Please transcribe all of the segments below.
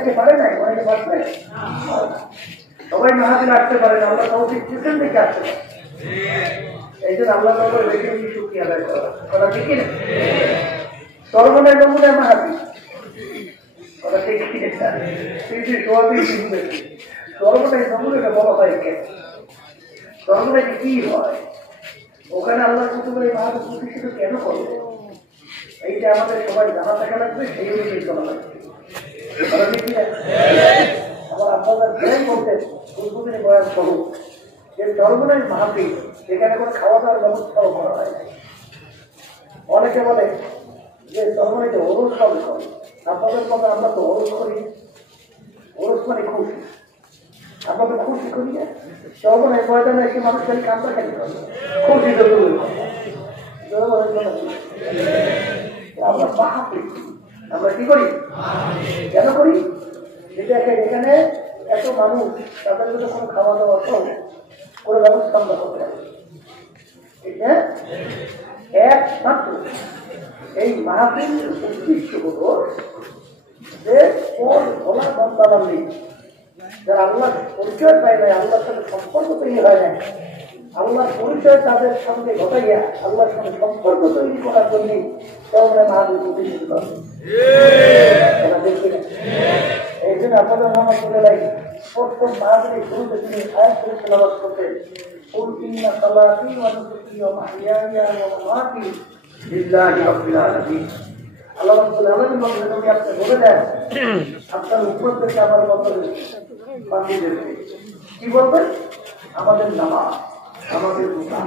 আসতে পারে নাই, অনেকে পারবে সবাই মাহফিলে আসতে পারে না, আল্লাহ তৌফিক দিয়েছেন দেখে আসতে পারে। এই জন্য আল্লাহ তাআলার বেশি বেশি শুকরিয়া আদায় করা কথা ঠিক না? সর্বনায় নমুনায় মাহফিল কথা ঠিক কিনা? তিনি সোয়াবিন শুনবেন সর্বনায় নমুনাটা বলা হয় কেন? সর্বনায় কি হয়? ওখানে আল্লাহ কুতুবের এই মাহফিল প্রতিষ্ঠিত কেন করবে? এইটা আমাদের সবাই জানা থাকা লাগবে, সেই অনুযায়ী চলা লাগবে। আমার আপনাদের জ্ঞান বলতেন উদ্বোধনী বয়ান স্বরূপ যে ধর্মনায় মাহফিল সেখানে কোনো খাওয়া দাওয়ার ব্যবস্থাও করা হয় না। অনেকে বলে যে ধর্মনায় ওরস হবে করে, আপনাদের মতো আমরা তো ওরস করি, ওরস মানে খুশি, আমরা তো খুশি করি না। ধর্মনায় ময়দানে এসে মানুষ খালি কান্দা খালি করে, খুশি তো আমরা মাহফিল আমরা কি করি, কেন করি? যেটা এখানে এত মানুষ, তাদের মধ্যে কোনো খাওয়া দাওয়া করে ব্যবস্থা আমরা করতে পারি। এটা একমাত্র এই মাহফিল উদ্দেশ্য হল যে কোন ভোলা বন্দাবান নেই, যারা আল্লাহ পরিচয় পায় নাই, আল্লাহর সাথে সম্পর্ক তৈরি হয় নাই, আল্লাহর পরিচয় তাদের সঙ্গে ঘটাইয়া আল্লাহর সঙ্গে সম্পর্ক তৈরি করার জন্য তেমন মাহফিল প্রতিষ্ঠিত হবে। এই জন্য আপনাদের মনে করে লাগে প্রথম মাহফিলের শুরুতে তিনি আয়াত করে তেলাওয়াত করতেন, কুল ইন্না সালাতি ওয়া নুসুকি ওয়া মাহইয়ায়া ওয়া মামাতি লিল্লাহি রাব্বিল আলামিন। আল্লাহ রাব্বুল আলামিন বলেন, নবী আপনি বলে দেন আপনার উপর থেকে আমার বদলে বানিয়ে দেবে। কি বলবেন? আমাদের নামাজ, আমাদের রোজা,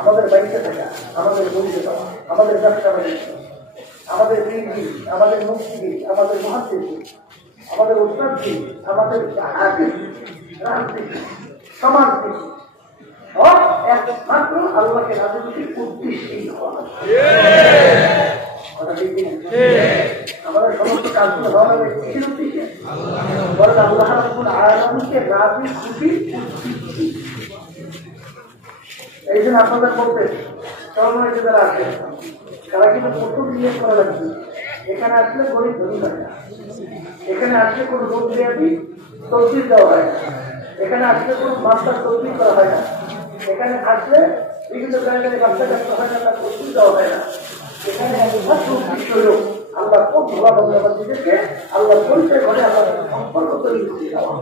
আমাদের বাড়িতে থাকা, আমাদের বন্ধু দেওয়া, আমাদের ব্যবসা বাণিজ্য, আমাদের বৃদ্ধি, আমাদের মুক্তি, আমাদের মহাদেশী, আমাদের উত্তরটি, আমাদের রাজনীতি, সমাজনীতি সব একমাত্র আল্লাহকে রাজনীতির উদ্দেশ্যেই হওয়া। আমাদের সমস্ত কাজগুলো হওয়া হবে কিসের উদ্দেশ্যে? বলেন আল্লাহ রাব্বুল আলামিনকে রাজি খুশির উদ্দেশ্যে। এই জন্য আপনাদের বলতে সর্বনায় যারা আছে তারা কিন্তু প্রথম নিয়োগ করা লাগবে। এখানে আসলে গরিব ধনী হয় না, এখানে আসলে কোনো রোগ ব্যাধি তসবির দেওয়া হয় না, এখানে আসলে কোনো মাস্টার তসবির করা হয় না, এখানে আসলে বিভিন্ন জায়গায় বাচ্চা কাচ্চা হয় না, তার তসবির দেওয়া হয় না। এখানে একমাত্র উদ্দেশ্য হল আল্লাহ কোন ভোলা বন্ধুবাদ নিজেকে আল্লাহ পরিচয় করে আল্লাহ সম্পর্ক তৈরি করে দেওয়া।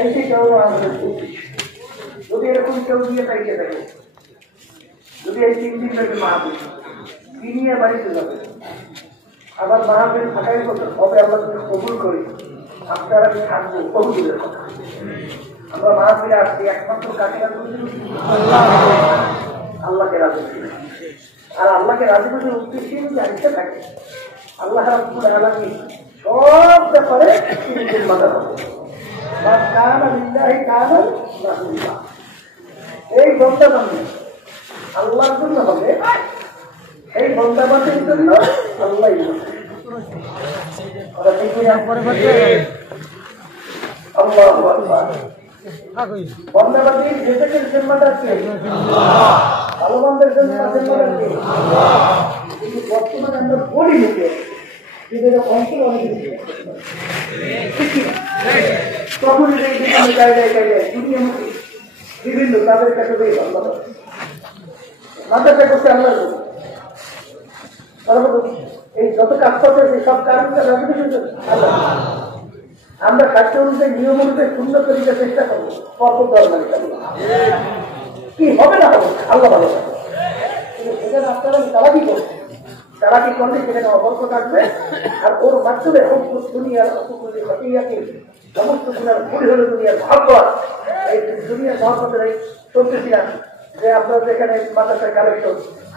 এইটাই হল আমাদের উদ্দেশ্য। যদি এরকম কেউ দিয়ে তাইকে থাকে, যদি এই 3 দিন ব্যাপী মাহফিল কিনিয়ে বাড়িতে যাবে, আবার মাহফিল থাকাই বছর হবে, আমরা যদি কবুল করি আপনারা কি থাকবো কবুলের কথা। আমরা মাহফিলে আসছি একমাত্র কাকে রাজি করছি? আল্লাহকে রাজি করি। আর আল্লাহকে রাজি করে উদ্দেশ্যে যদি আইসা থাকে আল্লাহ রাব্বুল আলামিন সব ব্যাপারে তিনি জিম্মাদার হবে। এই বন্দাবান্দি আল্লাহর জন্য হবে, এই বন্দাবান্দির জন্য আল্লাহ বন্দাবান্দির যেটাকে জিম্মাদার কে? ভালো বন্দের জন্য জিম্মাদার কে? কিন্তু বর্তমানে আমরা বলি মুখে নিজেদের অঞ্চল অনেক তখন এই বিভিন্ন জায়গায় জায়গায় দুনিয়ামুখী বিভিন্ন তাদের কাছে মাদ্রাসা করতে আমরা এই যত কাজ করতে সব কারণটা আল্লাহ। আমরা খাদ্য অনুযায়ী নিয়ম অনুযায়ী সুন্দর তরিকা চেষ্টা করবো, পরপর দরকারি কি হবে না হবে আল্লাহ ভালো থাকবে। সেখানে আপনারা চালাকি করবে, চালাকি করলে সেখানে অবর্ক থাকবে। আর ওর মাধ্যমে দুনিয়ার হতিয়াকে সমস্ত দুনিয়ার ভুল হলো দুনিয়ার ভাববার এই দুনিয়ার মহাপতের এই চলতেছিলাম যে আপনার যেখানে মাদ্রাসার কালেকশন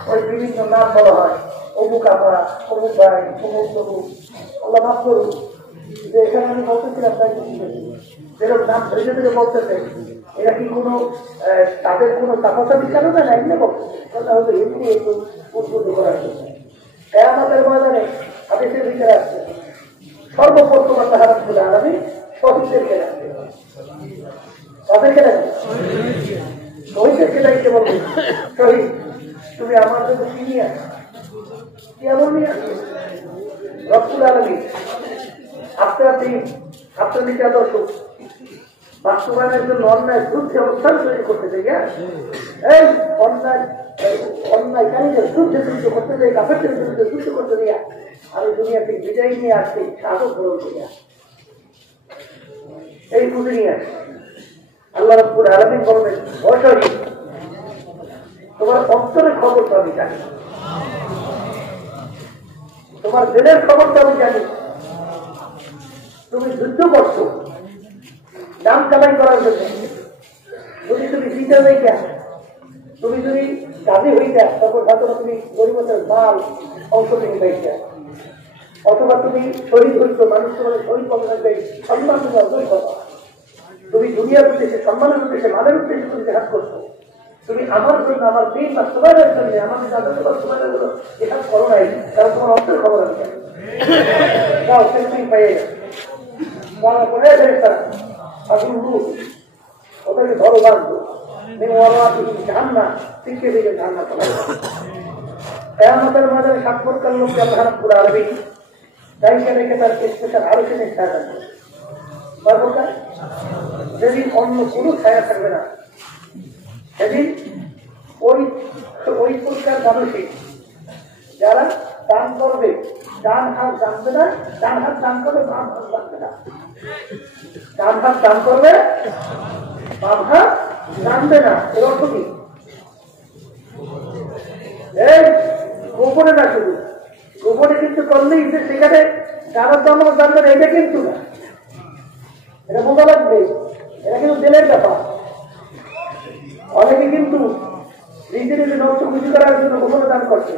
ওই বিভিন্ন নাম বলা হয়, অমুক আপা, অমুক ভাই, অমুক তমুক, আল্লাহ মাফ করুন। যে এখানে আমি বলতেছিলাম তাই যেরকম নাম ধরে ধরে বলতেছে, এরা কি কোনো তাদের কোনো তাপসাদি কেন না এমনি বলতেছে এমনি একটু উদ্বুদ্ধ করার জন্য। আমাদের ময়দানে হাদিসের ভিতরে আসছে সর্বপ্রথম আল্লাহ রাব্বুল আলামিন শহীদদেরকে রাখবে। তাদেরকে রাখবে, শহীদদেরকে দায়িত্ব বলবে, শহীদ তুমি আমার জন্য সিনিয়র, কেমন নিয়ে রব্বুল আলামিন আপনার নিচে আদর্শ বাস্তবায়নের জন্য অন্যায় যুদ্ধে অবস্থান তৈরি করতে চাই। এই অন্যায়কারীদের যুদ্ধে যুদ্ধ করতে চাই, কাফেরদের বিরুদ্ধে যুদ্ধ করতে দেয়া আমি দুনিয়া থেকে বিজয় নিয়ে আসছি, সাহস গ্রহণ করিয়া এই বুঝে নিয়ে আসছি। আল্লাহ রাব্বুল আলামিন বলবেন, অসহী তোমার অন্তরের খবর তো আমি জানি, তোমার দিনের খবর তো আমি জানি। তুমি যুদ্ধ করছো নাম কামাই করার জন্য। যদি তুমি জিতে হইতা, তুমি যদি গাজী হইতা, তখন হয়তো তুমি গরিবদের মাল অংশ থেকে পাইতা, অথবা তুমি শহীদ হইতো, মানুষ তোমাদের শহীদ পাবে থাকবে, সম্মান তুমি অর্জন করবা। তুমি দুনিয়ার উদ্দেশ্যে, সম্মানের উদ্দেশ্যে, মানের উদ্দেশ্যে তুমি জেহাদ করছো। তুমি আমার জন্য, আমার দিন বাস্তবায়নের জন্য, আমাদের যাদের বাস্তবায়নের জন্য জেহাদ করো নাই, কারণ তোমার অর্থের খবর আমি জানি। যাও সেটা তুমি পাইয়ে গেছো। পরে তারা ওদেরকে ধরো বাঁধবো, ঝান্না শিখে দিকে ঝান্না কেয়ামতের মাঝে সাক্ষরকার লোককে আল্লাহ রাব্বুল আলামিন দায়িত্ব রেখে তার স্পেশাল আরো সে ছায়া থাকবে। যেদিন অন্য কোনো ছায়া থাকবে না, সেদিন ওই প্রকার মানুষই যারা দান করবে, ডান হাত জানবে না, ডান হাত দান করবে, বাম হাত জানবে না, ডান হাত দান করবে, বাম হাত জানবে না। এর অর্থ কি? এই গোপনে না, শুধু গোপনে কিন্তু করলেই যে সেখানে যারা জন্ম জানবে না, এটা কিন্তু না, এটা বোঝা লাগবে। এটা কিন্তু দিলের ব্যাপার। অনেকে কিন্তু নিজে নিজে নষ্ট খুশি করার জন্য গোপনে দান করছে,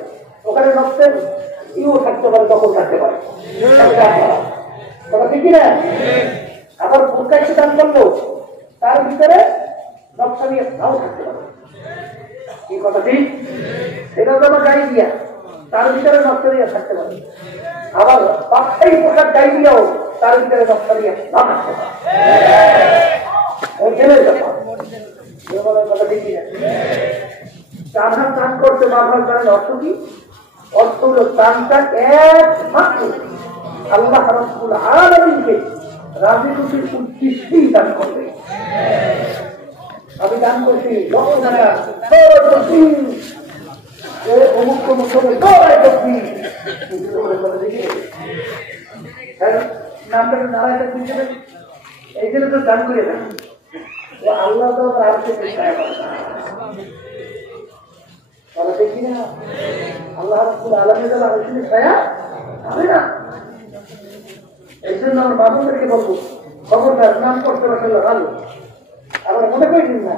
ওখানে নষ্টের ইও থাকতে পারে, দখল থাকতে পারে, ঠিকই না? আবার প্রকাশ্যে দান করলেও তার ভিতরে নকশা নিয়ে নাও থাকতে পারে। কি কথা ঠিক? সেটা যেন গাই দিয়া তার ভিতরে নকশা নিয়ে থাকতে পারে, আবার ব্যবসায়ী প্রকার গাই দিয়াও তার ভিতরে নকশা নিয়ে না থাকতে পারে। কথা ঠিকই না? ডান হাত দান করতে বাম হাত দানের অর্থ কি? অর্থ হল দানটা একমাত্র আল্লাহ রাব্বুল আলামিনকে রাজি খুশির উদ্দেশ্যেই দান করবে। আমি দান করছি লক্ষ টাকা, অমুক নামটা নারায়ণ বুঝে এই জন্য তো দান করে না। আল্লাহ তো আর দেখি না, আল্লাহ রাব্বুল আলামিন আলোচনা ছায়া হবে না। এই জন্য আমার বাবুদেরকে বলবো, খবরদার নাম করতে পারছে ভালো। আবার মনে করেন না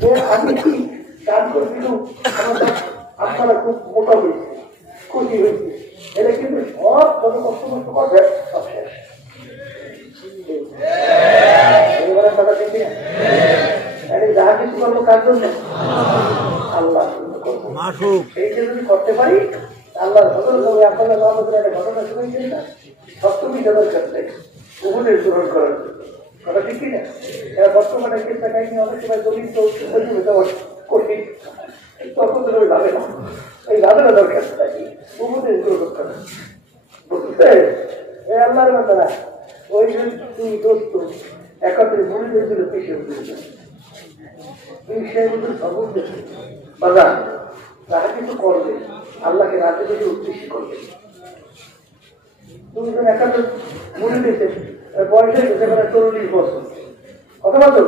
যে আমি কি গান করছি, আপনারা খুব মোটা হয়েছে, খুশি হয়েছে, এটা কিন্তু সব যত কষ্ট কষ্ট করবে সব শেষ। কথা দেখি না, যাহা কিছু করবো কার জন্য? আল্লাহ করবো। এই যে যদি করতে পারি আল্লাহ আপনাদের ঘটনা শুনেছেন না, সপ্তমী যাদের ক্ষেত্রে বহুদের গ্রহণ করার জন্য। কথা ঠিক কিনা? এরা বর্তমানে চিন্তা কাহিনী অনেক সময় দলিত কঠিন, তখন ভাবে না, এই ভাবে না দরকার থাকি বহুদের গ্রহণ করা। বুঝতে আল্লাহর মাতারা ওই দুই দোস্ত একত্রে মনিদের জন্য পিছিয়ে উঠেছে। বাবা তারা কিন্তু করবে, আল্লাহকে রাতে বেশি উদ্দেশ্য করবে। দুজন একাত্তর মনে দিয়েছে, বয়স হয়ে গেছে 40 বছর। কত বছর?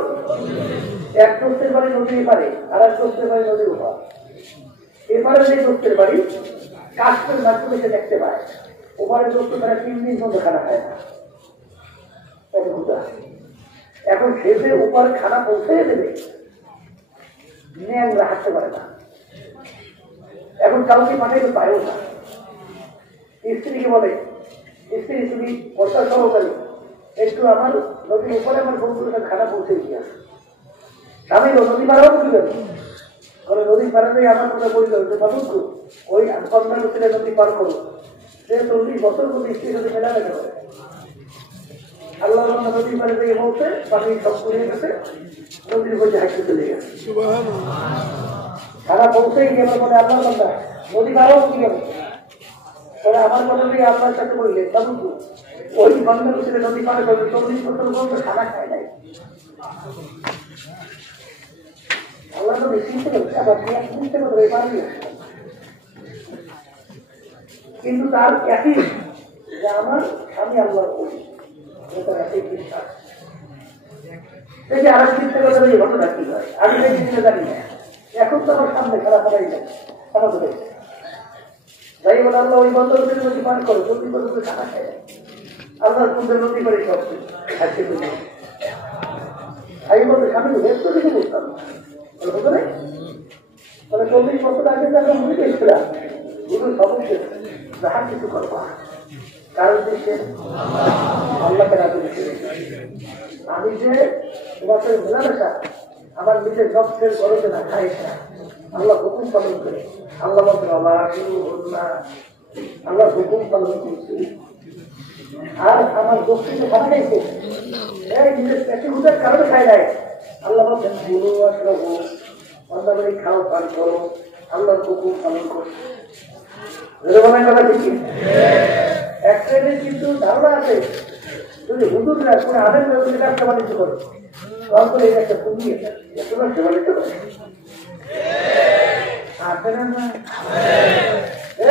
এক দোস্তের বাড়ি নদীর পারে, আর এক দোস্তের বাড়ি নদীর উপর। এবারে যে দোস্তের বাড়ি কাশ্মের মাধ্যমে সে দেখতে পায়, ওপারে দোস্ত তারা 3 দিন মধ্যে খানা খায় না। এখন শেষে ওপারে খানা পৌঁছে দেবে, ন্যাংরা হাঁটতে পারে না। এখন কাউকে পাঠাইতে পারেও না। স্ত্রীকে বলে, স্ত্রী তুমি বর্ষা সহকারী একটু আমার নদীর উপরে আমার বন্ধুর কাছে খানা পৌঁছে দিয়ে আসে। স্বামী নদী পাড়াও বুঝলেন, নদী পাড়াতে আমার কথা বলল যে বাবু ওই কন্যা ছেলে নদী পার করো, সে 40 বছর মধ্যে স্ত্রীর সাথে মেলামেলা করে। আল্লাহ নদী পাড়ে থেকে পৌঁছে পানি সব করিয়ে গেছে, নদীর মধ্যে হাঁটতে চলে গেছে। তারা পৌঁছেই গেল বলে আল্লাহ বান্দা নদী পারও কি গেল তাহলে আমার কথা দিয়ে আপনার সাথে বললে তখন ওই বন্ধের ছেলে নদী পারে করবে 40 বছর পর্যন্ত খানা খায় নাই আল্লাহ নদী চিনতে করছে আবার চিনতে করতে পারবি কিন্তু তার একই যে আমার স্বামী আল্লাহ করি একই বিশ্বাস দেখি আরেক চিন্তা করতে এই ঘটনা কি হয় আমি দেখি চিন্তা জানি না এখন তো আমার সামনে খারাপ করাই যায় খারাপ করে যাই বলে আল্লাহ ওই বন্ধ নদী পান করো নদী করে খানা খায় আল্লাহ সুন্দর নদী করে সব আমি বলতে স্বামী ব্যস্ত দেখে বলতাম হতো না তাহলে 40 বছর আগে যারা মনে পেয়েছিলাম এগুলো সমস্যা যাহা কিছু করবা কারণ দেশে আল্লাহকে রাজি আমি যে তোমার সাথে মেলামেশা আমার নিজের জব ফেল করতে না খাই না আল্লাহ হুকুম পালন করে আল্লাহ বলতে আল্লাহ হুকুম পালন করছি আর আমার দক্ষিণে খানা খাইছে নিজের পেটে হুটার কারণে খাই নাই আল্লাহ বলছেন গুরু আসলে আল্লাহ বলে খাও পান করো আল্লাহর হুকুম পালন করো কথা দেখি এক সাইডে কিন্তু ধারণা আছে যদি হুজুররা কোনো আদেশ ব্যবসা বাণিজ্য করে তখন করে একটা পুঁজি ব্যবসা বাণিজ্য করে আসে না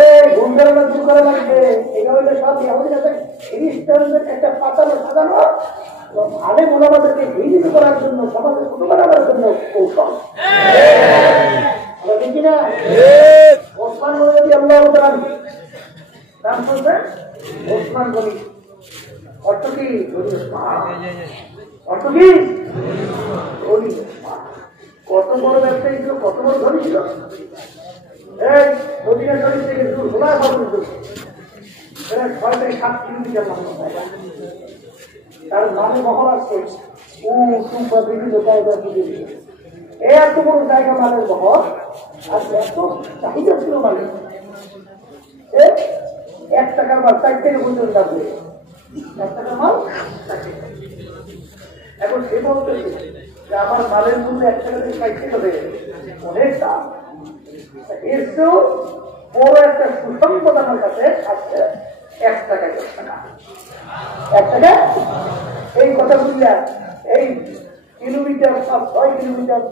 এই গুন্ডারা দূর করা লাগবে এটা হলে সব খ্রিস্টানদের একটা পাতানো সাজানো আলে মোলামাদেরকে ঘৃণিত করার জন্য সমাজে ছোট বানাবার জন্য কৌশল দেখি না ওসমান গনি আল্লাহ নাম শুনছেন ওসমান গনি অর্থ কি অর্থ কি কত বড় ব্যবসায়ী ছিল কত বড় ধনী ছিল এই মদিনা শরীফ থেকে ঘোড়া পর্যন্ত 6 থেকে 7 কিলোমিটার তার নামে মহল আসছে বিভিন্ন জায়গা এত বড় জায়গা মানের মহল আর এত চাহিদা ছিল মানে 1 টাকার মাল 4 থেকে পর্যন্ত লাগবে 1 টাকার মাল এখন সে বলতেছে যে আমার মালের মধ্যে 1 টাকা থেকে 60 টাকা হয়ে গেছে অনেক দাম এর চেয়েও বড় একটা সুসংবাদ আমার কাছে আসছে 1 টাকা 10 টাকা 1 টাকা এই কথা বুঝলে এই কিলোমিটার 6 কিলোমিটার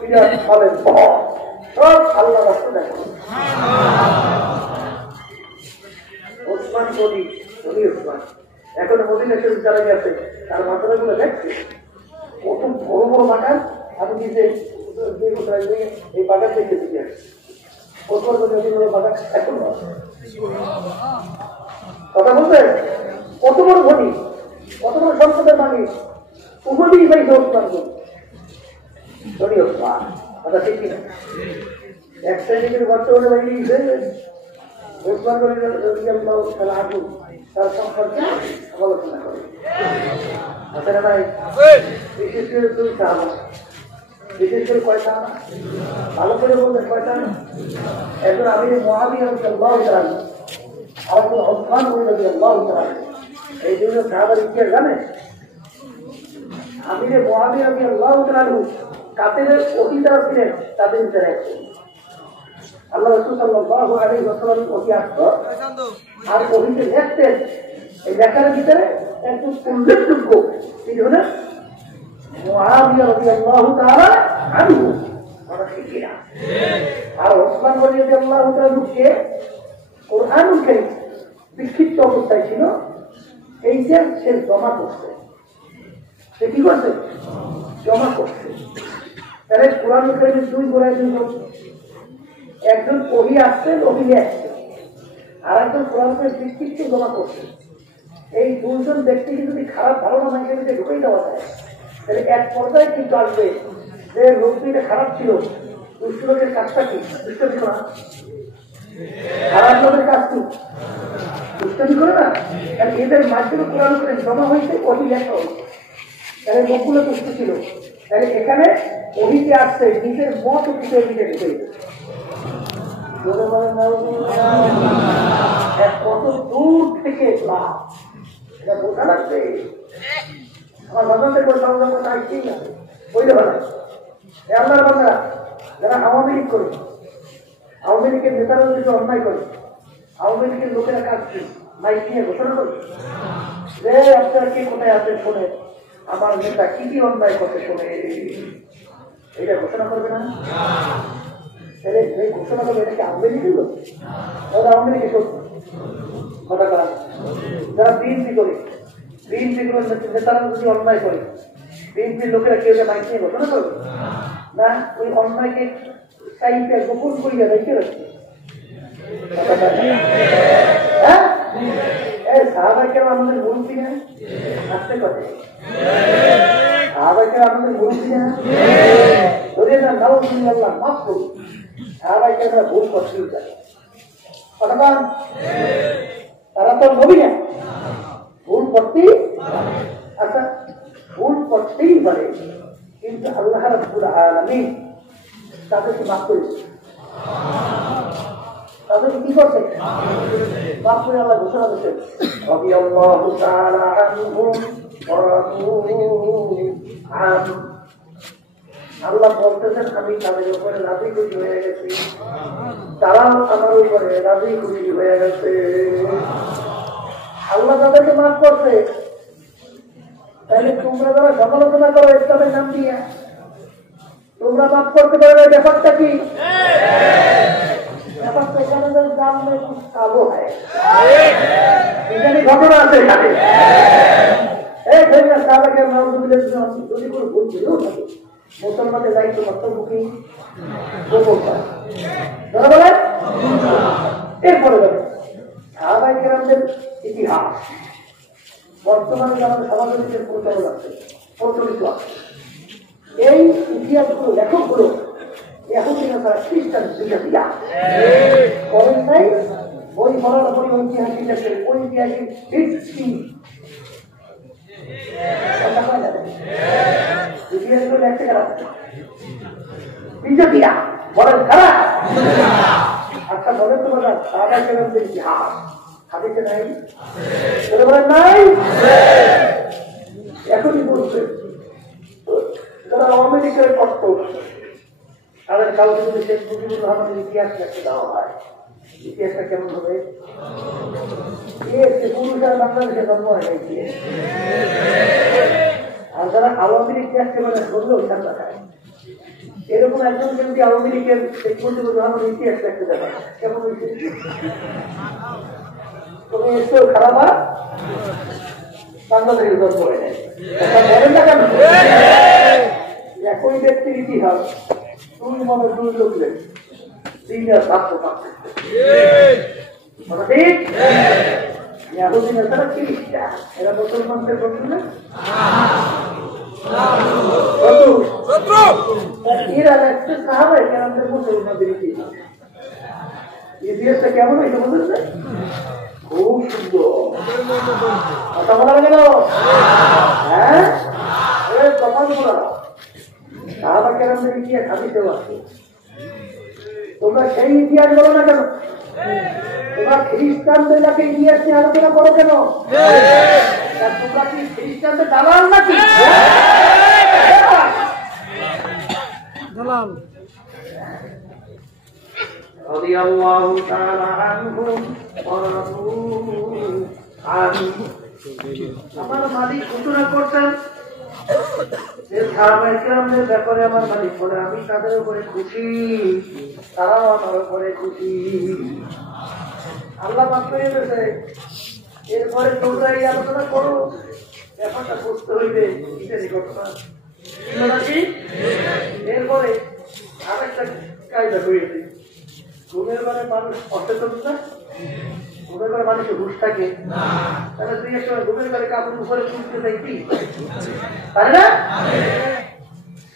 বিরাট ফলের সব আল্লাহ রাস্তা দেখো ওসমান গনি ওসমান এখন মদিনা শরীফ যারা গেছে তার মাথাটা গুলো দেখছে কত বড় বড় বাগান আমি নিজে এই বাগান দেখে দিতে ওসমান গনি বাগান এখন কথা বলতে কত বড় ধনী কত বড় সম্পদের মালিক উপদেই পাইছে ওসমান গনি ধনী ওসমান কথা ঠিক কিনা এক শ্রেণীকে বর্তমানে বাড়িয়ে ওসমান গনি আগুন তার সম্পর্কে আলোচনা করে আপনারা ভাই বিশেষ করে 2 সাহাবা বিশেষ করে কয়টা ভালো করে বলবেন কয়টা একজন আমির মুআবিয়া রাদিয়াল্লাহু তাআলা আর একজন ওসমান গনি রাদিয়াল্লাহু তাআলা এই দুটো সাহাবার ইতিহাস জানেন আমির মুআবিয়া রাদিয়াল্লাহু তাআলা কাফেরের অতীতারা ছিলেন তাদের ভিতরে একজন আল্লাহ রাসূল সাল্লাল্লাহু আলাইহি ওয়াসাল্লাম ওহি আসতো আর ওহিতে লেখতেন এই লেখার ভিতরে একজন উল্লেখযোগ্য তিনি হলেন মুআবিয়া রাদিয়াল্লাহু তাআলা আনহু কথা ঠিক কিনা আর ওসমান গনি রাদিয়াল্লাহু তাআলা কে কুরআনুল কারীম বিক্ষিপ্ত অবস্থায় ছিল এইটা সে জমা করছে সে কি করছে জমা করছে তাহলে কুরআনুল কারীমের 2 গোড়ায় 2 একজন ওহি আসছে ওহি আসছে আর একজন কোরআনের বিক্ষিপ্ত জমা করছে এই 2 জন ব্যক্তিকে যদি খারাপ ধারণা মানুষের ভিতরে ঢুকেই দেওয়া যায় তাহলে এক পর্যায়ে কিন্তু আসবে যে লোকটিটা খারাপ ছিল দুষ্ট লোকের কাজটা কি দুষ্টামি করা খারাপ লোকের কাজ কি দুষ্টামি করে না কারণ এদের মাধ্যমে কোরআন করে জমা হয়েছে ওহি লেখা হয়েছে তাহলে লোকগুলো দুষ্ট ছিল তাহলে এখানে ওহিতে আসছে নিজের মত উঠে দিতে ঢুকে কত দূর থেকে এটা বোঝা লাগবে আমার বাজার থেকে বলতে না বইলে ভালো আল্লাহর বান্দারা যারা আওয়ামী লীগ করে, আওয়ামী লীগের নেতারা যদি অন্যায় করে, আওয়ামী লীগের লোকেরা কাজ মাইক নিয়ে ঘোষণা করবে যে আপনারা কে কোথায় আছেন শোনে, আমার নেতা কি কি অন্যায় করতে শোনে, এটা ঘোষণা করবে না? ঘোষণা করবে এটা কি আওয়ামী লীগের লোক? ওরা আওয়ামী লীগের কথা করা। যারা বিএনপি করে, বিএনপি নেতারা যদি অন্যায় করে, বিএনপির লোকেরা কেউ মাইক নিয়ে ঘোষণা করবে না? ওই অন্যায়কে চাইতে গোপন করিয়া রেখে রাখছে। হ্যাঁ, সাহাবাইকেরা আমাদের মুরব্বী না? আসতে কথা সাহাবাইকেরা আমাদের মুরব্বী না? ধরে না নাও তুমি আল্লাহ মাফ করুন, সাহাবাইকেরা ভুল করতেই পারে। কথা বল, তারা তো নবী না, ভুল করতেই। আচ্ছা, ভুল করতেই পারে, কিন্তু আল্লাহ রাব্বুল আলামিন তাদেরকে মাফ করেছে। তাদেরকে কি করছে? মাফ করে আল্লাহ ঘোষণা করছেন, রাদিয়াল্লাহু তাআলা আনহুম ওয়া রাদু আনহু। আল্লাহ বলতেছেন আমি তাদের উপরে রাজি খুশি হয়ে গেছি, তারাও আমার উপরে রাজি খুশি হয়ে গেছে। আল্লাহ তাদেরকে মাফ করছে। তাহলে তোমরা যারা সমালোচনা করো ইসলামের নাম দিয়ে, তোমরা মাফ করতে পারবে, ব্যাপারটা কি? ব্যাপারটা এখানে নাম খুব কালো হয়, এখানে ঘটনা আছে। এখানে এই ধরনের সাহাবাকের নাম যদি কোনো ভুল ছিলেও থাকে, মুসলমানের দায়িত্ব কর্তব্য কি? গোপন করা। বলে এরপরে যাবে সাহাবায়ে কেরামদের ইতিহাস। বর্তমানে আমাদের সমাজের প্রচলিত আছে। এই ইতিহাসগুলো লেখকগুলো এখন তারা খ্রিস্টান বিজাতিয়া করেন নাই। বই পড়ার পরে ঐতিহাসিক আছে, ঐতিহাসিক ভিত্তি ইতিহাসগুলো লেখতে খারাপ বিজাতিয়া বলেন খারাপ। আচ্ছা বলেন তো বলেন সাহাবায়ে কেরামদের ইতিহাস হাদিসে নাই? বলেন নাই? এখনই বলছে তারা আওয়ামী লীগের কষ্ট, তাদের কাউকে যদি শেখ মুজিবুর রহমানের ইতিহাস লিখতে দেওয়া হয়, ইতিহাসটা কেমন হবে? পুরুষ আর বাংলাদেশে জন্ম হয়ে গেছে, আর যারা আওয়ামী লীগ ইতিহাসকে মানে ধরলেও ঠান্ডা খায়। এরকম একজন যদি আওয়ামী লীগের শেখ মুজিবুর রহমানের ইতিহাস লিখতে দেওয়া হয়, কেমন হয়েছে? তুমি একটু খারাপ আর বাংলাদেশের জন্ম হয়ে যায়, বলেন না কেন? একই ব্যক্তির ইতিহাস তুমি মনে দুই লোক লেখ, তিন আর সাতশো পাচ্ছে ঠিক। তারা খ্রিস্টান, এরা মুসলমানদের বন্ধু না? এরা একটা সাহাবায়ে কেরামদের মুসলমানদের ইতিহাস। ইতিহাসটা কেমন হয়েছে বলতে? খুব সুন্দর। কথা বলা গেল? হ্যাঁ, কথা বলা সাহাবায়ে কেরামদের ইতিহাস হাদিসেও আছে। তোমরা সেই ইতিহাস বলো না কেন? তোমরা খ্রিস্টানদের কাছে ইতিহাস নিয়ে আলোচনা করো কেন? তোমরা কি খ্রিস্টানদের দালাল নাকি? দালাল। রাদিয়াল্লাহু তাআলা আনহুম ওয়া রাদু আনহু। আমার মালিক ঘোষণা করছেন যে সাহাবায়ে কেরামদের ব্যাপারে আমার মালিক বলে আমি তাদের উপরে খুশি, তারাও আমার উপরে খুশি। আল্লাহ মাফ করে দিয়েছে। এরপরে তোমরা এই আলোচনা করো, ব্যাপারটা বুঝতে হইবে ইত্যাদি ঘটনা। এরপরে আরেকটা কায়দা করেছি, ঘুমের বেলা মানুষ অসচেতন না, ঘুমের বেলা মানুষের হুঁশ থাকে, তাহলে দুই এক সময় ঘুমের বেলা কাপড় উপরে তুলতে চাই কি পারে না?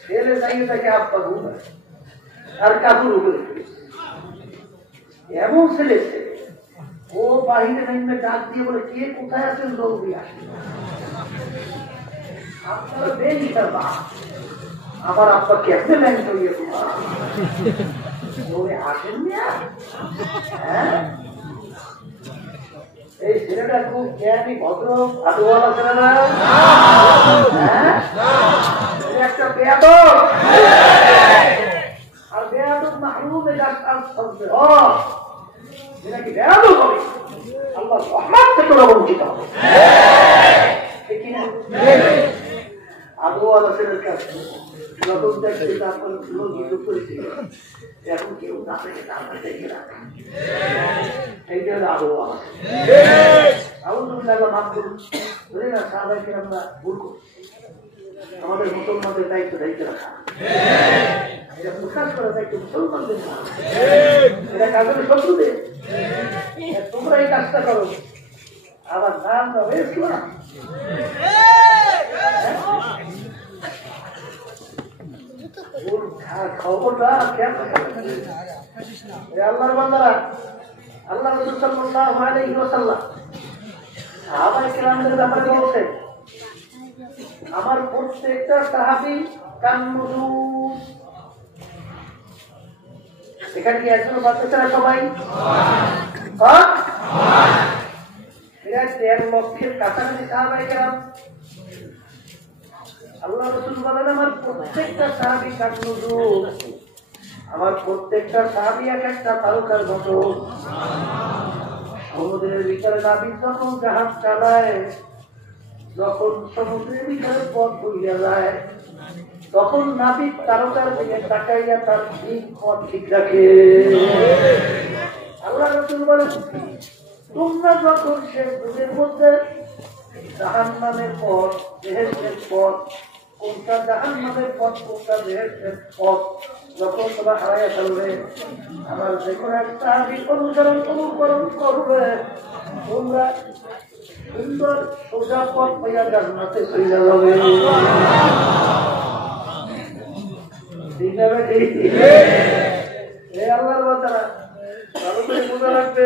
ছেলে চাইলে তাকে আব্বা ঘুম আর কাপড় উপরে, এমন ছেলে ও বাহিরে নামবে ডাক দিয়ে বলে কে কোথায় আছেন জলদি আসে। আপনারা বেশি আমার আব্বা কেমনে ল্যান্ড হইয়ে আসেন না? এই ছেলেটা খুব জ্ঞানী ভদ্র আদোয়ালা ছেলে না? একটা বেয়াদব আর বেয়াদব মাহরুমের কাজ চলছে এটা কি বেয়াদব হবে আল্লাহ রহমত থেকে বঞ্চিত হবে ঠিক না আবু আলাসের কাছে যখন দেখছে তারপর কিছু করেছিল এখন কেউ না থেকে তারপর দেখে রাখে এইটা হলো আবু আলাস আলহামদুলিল্লাহ মাফ করুন ধরে না সাহাবাইকে আমরা ভুল করি আমাদের মুসলমানদের দায়িত্ব রাখা এটা প্রকাশ করা দায়িত্ব মুসলমানদের না এটা কাজের শত্রুদের তোমরা এই কাজটা করো আবার নাম হবে ইসলাম খবরটা আল্লাহর বান্দারা আল্লাহ রাসূল সাল্লাল্লাহু আলাইহি ওয়াসাল্লাম সাহাবায়ে কেরামদের ব্যাপারে বলছেন আমার প্রত্যেকটা সাহাবী কান্নুজুম এখানে কি একজন বাচ্চা সবাই এরা ১৩ লক্ষের কাছাকাছি সাহাবায়ে কেরাম আল্লাহ রাসূল বলেন আমার প্রত্যেকটা সাহাবী কান্নুজুম আমার প্রত্যেকটা সাহাবী এক একটা তারকার মতো সমুদ্রের ভিতরে নাবিক যখন জাহাজ চালায় যখন সমুদ্রের ভিতরে পথ ভুলিয়া যায় তখন নাবিক তারকার দিকে তাকাইয়া তার ঠিক পথ ঠিক রাখে আল্লাহ রাসূল বলেন তোমরা যখন সে দুধের মধ্যে জাহান্নামের পথ বেহেশতের পথ কোনটা জাহান্নামের পথ কোনটা বেহেশতের পথ যখন তোমরা হারাইয়া ফেলবে আমার যে কোনো একটা অনুসরণ অনুকরণ করবে তোমরা সুন্দর সোজা পথ পাইয়া জান্নাতে চলে যাবে আল্লাহর বান্দারা ভালো করে বোঝা রাখবে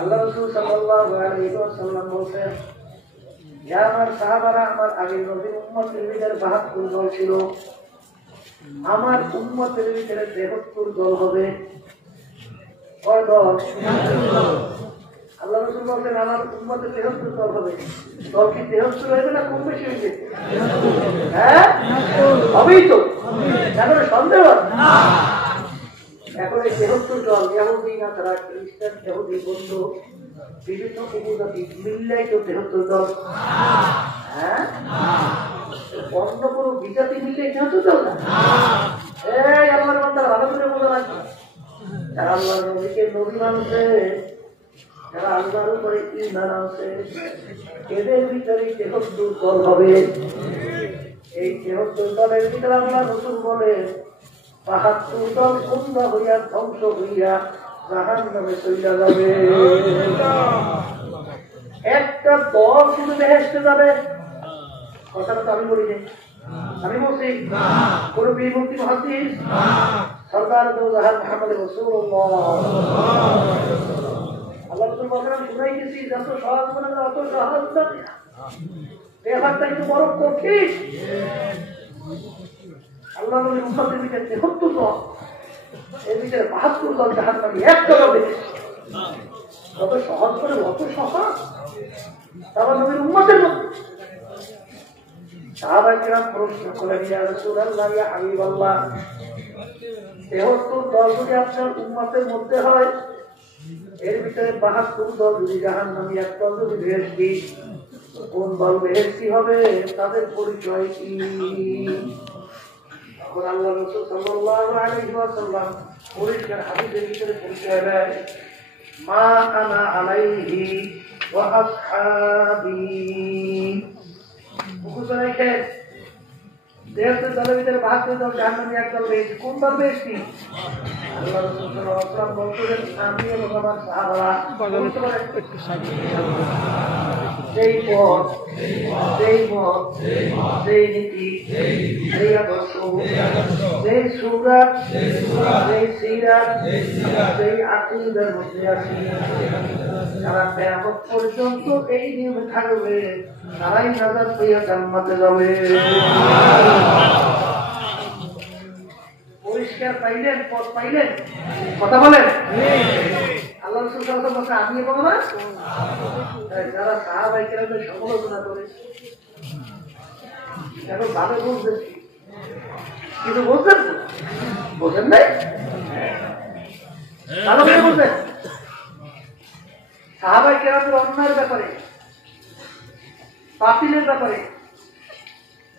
আল্লাহ রাসূল সাল্লাল্লাহু আলাইহি ওয়াসাল্লাম বলেন ইয়া আমার সাহাবারা আমার আগের নবীর উম্মতের ভিতরে ৭২ দল ছিল আমার উম্মতের ভিতরে ৭৩ দল হবে কয় দল আল্লাহ রাসূল বলেন আমার উম্মতের ৭৩ দল হবে দল কি ৭৩ হবে না কম বেশি হয়েছে হ্যাঁ হবেই তো এখন সন্দেহ না এখন এই ৭৩ দল ইহুদি না তারা খ্রিস্টান ইহুদি বৌদ্ধ বিভিন্ন উপজাতি মিললেই তো ৭৩ দল হ্যাঁ অন্য কোনো বিজাতি মিললে ৭৩ দল না এই আল্লাহর বান্দারা ভালো করে বোঝা রাখবে যারা আল্লাহর নবীকে নবী মানছে যারা আল্লাহর উপরে ঈমান আনছে এদের ভিতরে ৭৩ দল হবে এই ৭৩ দলের ভিতরে আল্লাহ রাসূল বলেন ৭২ দল গুমরা হইয়া ধ্বংস হইয়া জাহান্নামে চলে যাবে একটা দল শুধু বেহেশতে যাবে কথাটা তো আমি বলি আমি বলছি কোন বিমুক্তি মুহাদ্দিস সরদার দো জাহান মুহাম্মদ রাসূলুল্লাহ আল্লাহ রাসূল বলেন শুনাই গেছি যত সহজ মনে হয় অত সহজ না ব্যাপারটা কিন্তু বড় কঠিন আল্লাহ নবীর উম্মতের ভিতরে ৭৩ দল এর ভিতরে ৭২ দল জাহান্নামী একটা দল দেখেছি কত সহজ করে অত সহজ আল্লাহ নবীর উম্মতের মধ্যে সাহাবায়ে কেরাম প্রশ্ন করেন ইয়া রাসূলুল্লাহ ইয়া হাবিবাল্লাহ ৭৩ দল যদি আপনার উম্মতের মধ্যে হয় এর ভিতরে ৭২ দল যদি জাহান্নামী এক দল যদি বেহেশতি কোন দল বেহেশতি হবে তাদের পরিচয় কি আল্লাহ রাসূল সাল্লাল্লাহু আলাইহি ওয়াসাল্লাম পরিষ্কার হাদিসের ভিতরে পরিচয় দেয় মা আনা আলাইহি ওয়া আসহাবি বুঝাইছে দেহতে দলের ভিতরে ৭২ দল জাহান্নামী এক দল বেশি কোন দল বেশি আল্লাহ রাসূল সাল্লাল্লাহু আলাইহি ওয়াসাল্লাম বলতেন আমি এবং আমার সাহাবারা সেই পথ সেই মত সেই নীতি সেই আদর্শ সেই সুরাত সেই সিরাত সেই আকীদার মধ্যে আছি যারা কিয়ামত পর্যন্ত এই নিয়মে থাকবে তারাই নাজাত পেয়ে জান্নাতে যাবে পরিষ্কার পাইলেন পথ পাইলেন কথা বলেন আল্লাহ রাসূল সাল্লাল্লাহু আলাইহি ওয়াসাল্লাম আমি এবং আমার যারা সাহাবায়ে কেরামের সমালোচনা করে এখন ভালো বুঝবেন কিন্তু বুঝবেন বোঝেন নাই ভালো করে বুঝবেন সাহাবায়ে কেরামের অন্যায়ের ব্যাপারে বাতিলের ব্যাপারে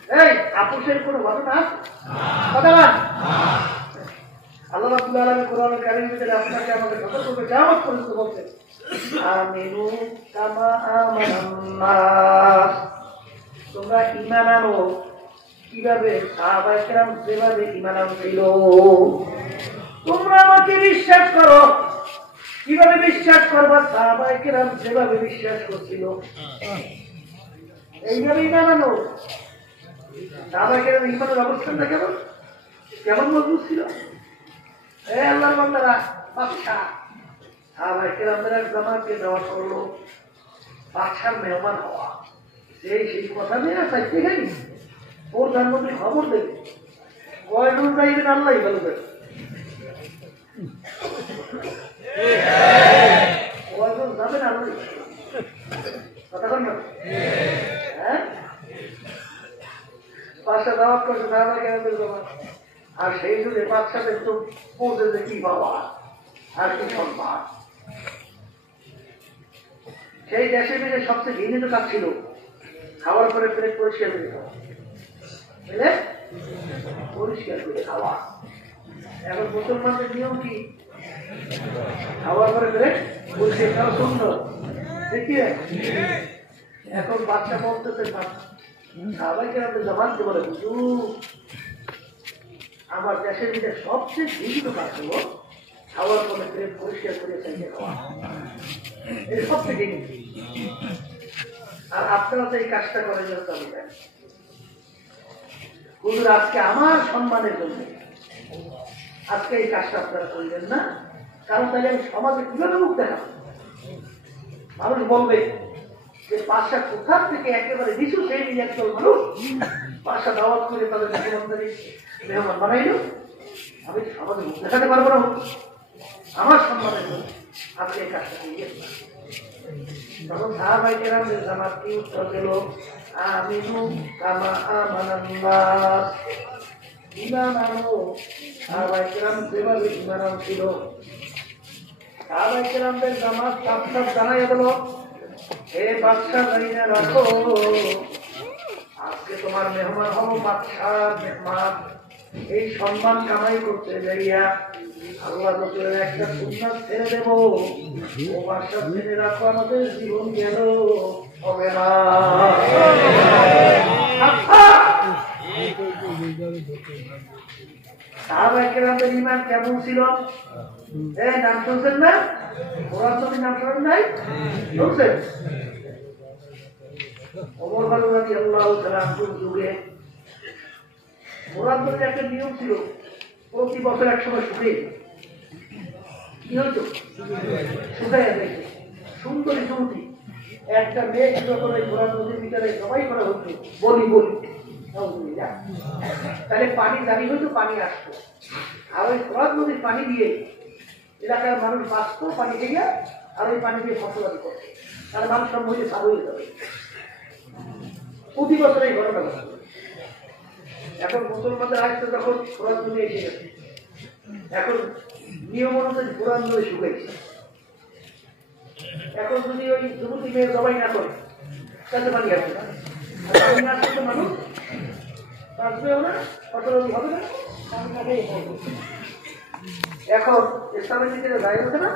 এই আপোষের কোনো ঘটনা আছে কথা বল আল্লাহ রাব্বুল আলামিন কোরআনুল কারীমের ভিতরে আপনাকে আমাদের সতর্ক করে কিয়ামত পর্যন্ত বলছেন আমিনু কামা আমানান নাস তোমরা ঈমান আনো কিভাবে সাহাবায়ে কেরাম যেভাবে ঈমান আনছিল তোমরা আমাকে বিশ্বাস করো কিভাবে বিশ্বাস করবা সাহাবায়ে কেরাম যেভাবে বিশ্বাস করছিল এইভাবে ঈমান আনো সাহাবায়ে কেরাম ঈমানের অবস্থানটা কেমন কেমন মজবুত ছিল আল্লাহর বান্দারা বাদশা সাহাবায়ে কেরামদের এক জামাতকে দেওয়া করলো বাদশার মেহমান হওয়া সেই কথা নিয়ে চাইতে গেলি প্রধানমন্ত্রী খবর দেবে কয়জন যাইবেন আল্লাহ ভালো করে কয়জন যাবেন আল্লাহ কথা বল না হ্যাঁ বাদশা দাওয়াত করছে সাহাবায়ে কেরামদের জামাত আর সেই জন্য বাদশাদের তো পড়তে যে কি বাবা আর কি সম্মান সেই দেশে মিলে সবচেয়ে ঘৃণিত কাজ ছিল খাওয়ার পরে প্লেট পরিষ্কার করে খাওয়া বুঝলে পরিষ্কার করে খাওয়া এখন মুসলমানদের নিয়ম কি খাওয়ার পরে প্লেট পরিষ্কার খাওয়া সুন্দর দেখিয়ে এখন বাচ্চা বলতেছে সাহাবায়ে কেরামদের জামাতকে বলে হুজুর আমার দেশের ভিতরে সবচেয়ে ঘৃণিত কাজ হলো খাওয়ার পরে প্লেট পরিষ্কার করে চাইতে খাওয়া এই সবচেয়ে ঘৃণিত আর আপনারা তো এই কাজটা করেন আমি জানি হুজুর আজকে আমার সম্মানের জন্য আজকে এই কাজটা আপনারা করলেন না কারণ তাহলে আমি সমাজে কিভাবে মুখ দেখাবো মানুষ বলবে যে বাদশা কোথা থেকে একেবারে নিচু সেই একদল মানুষ বাদশা দাওয়াত করে তাদের মেহমান বানাইল আমি সমাজে মুখ দেখাতে পারবো না আমার সম্মানের জন্য আজকে এই কাজটা করলেন না তখন সাহাবায়ে কেরামদের জামাত কি উত্তর দিল আমিনু কামা আমানান নাস ঈমান আনো সাহাবায়ে কেরাম যেভাবে ঈমান আনছিল সাহাবায়ে কেরামদের জামাত সাফ জানাইয়া দিল হে বাদশা জানিয়ে রাখো আজকে তোমার মেহমান হবো বাদশার মেহমান এই সম্মান কামাই করতে যাইয়া আল্লাহ রসুলের একটা সুন্নাত ছেড়ে দেব ও বাদশা ছেড়ে রাখো আমাদের জীবন গেল হবে না সাহাবায়ে কেরামদের ঈমান কেমন ছিল নাম শুনছেন না কোরআন শরীফ নাম শোনেন নাই শুনছেন ওমর ফারুক রাদিয়াল্লাহু তাআলা যুগে কোরআন শরীফের একটা নিয়ম ছিল প্রতি বছর এক সময় শুকিয়ে কি হতো শুকাইয়া যায় সুন্দরী যুবতী একটা মেয়ে ছিল করে কোরআন নদীর ভিতরে সবাই করা হতো বলি তাহলে পানি দাঁড়িয়ে হতো পানি আসতো আর ওই কোরআন নদীর পানি দিয়ে এলাকার মানুষ বাঁচত পানি থেকে আর ওই পানি দিয়ে ফসলাদি করতো তার মানুষ সব মহিলা চালু হয়ে যাবে প্রতি বছর এই ঘটনা ঘটে এখন মুসলমানদের আসতে যখন কোরআন নদী এসে গেছে এখন নিয়ম অনুযায়ী কোরআন নদী শুকাইছে এখন যদি ওই যুবতী মেয়ে জবাই না করে তাতে পানি আসবে না পানি না আসলে মানুষ বাঁচবেও না ফসলাদি হবে না এখন ইসলামের দিকে দায় হচ্ছে না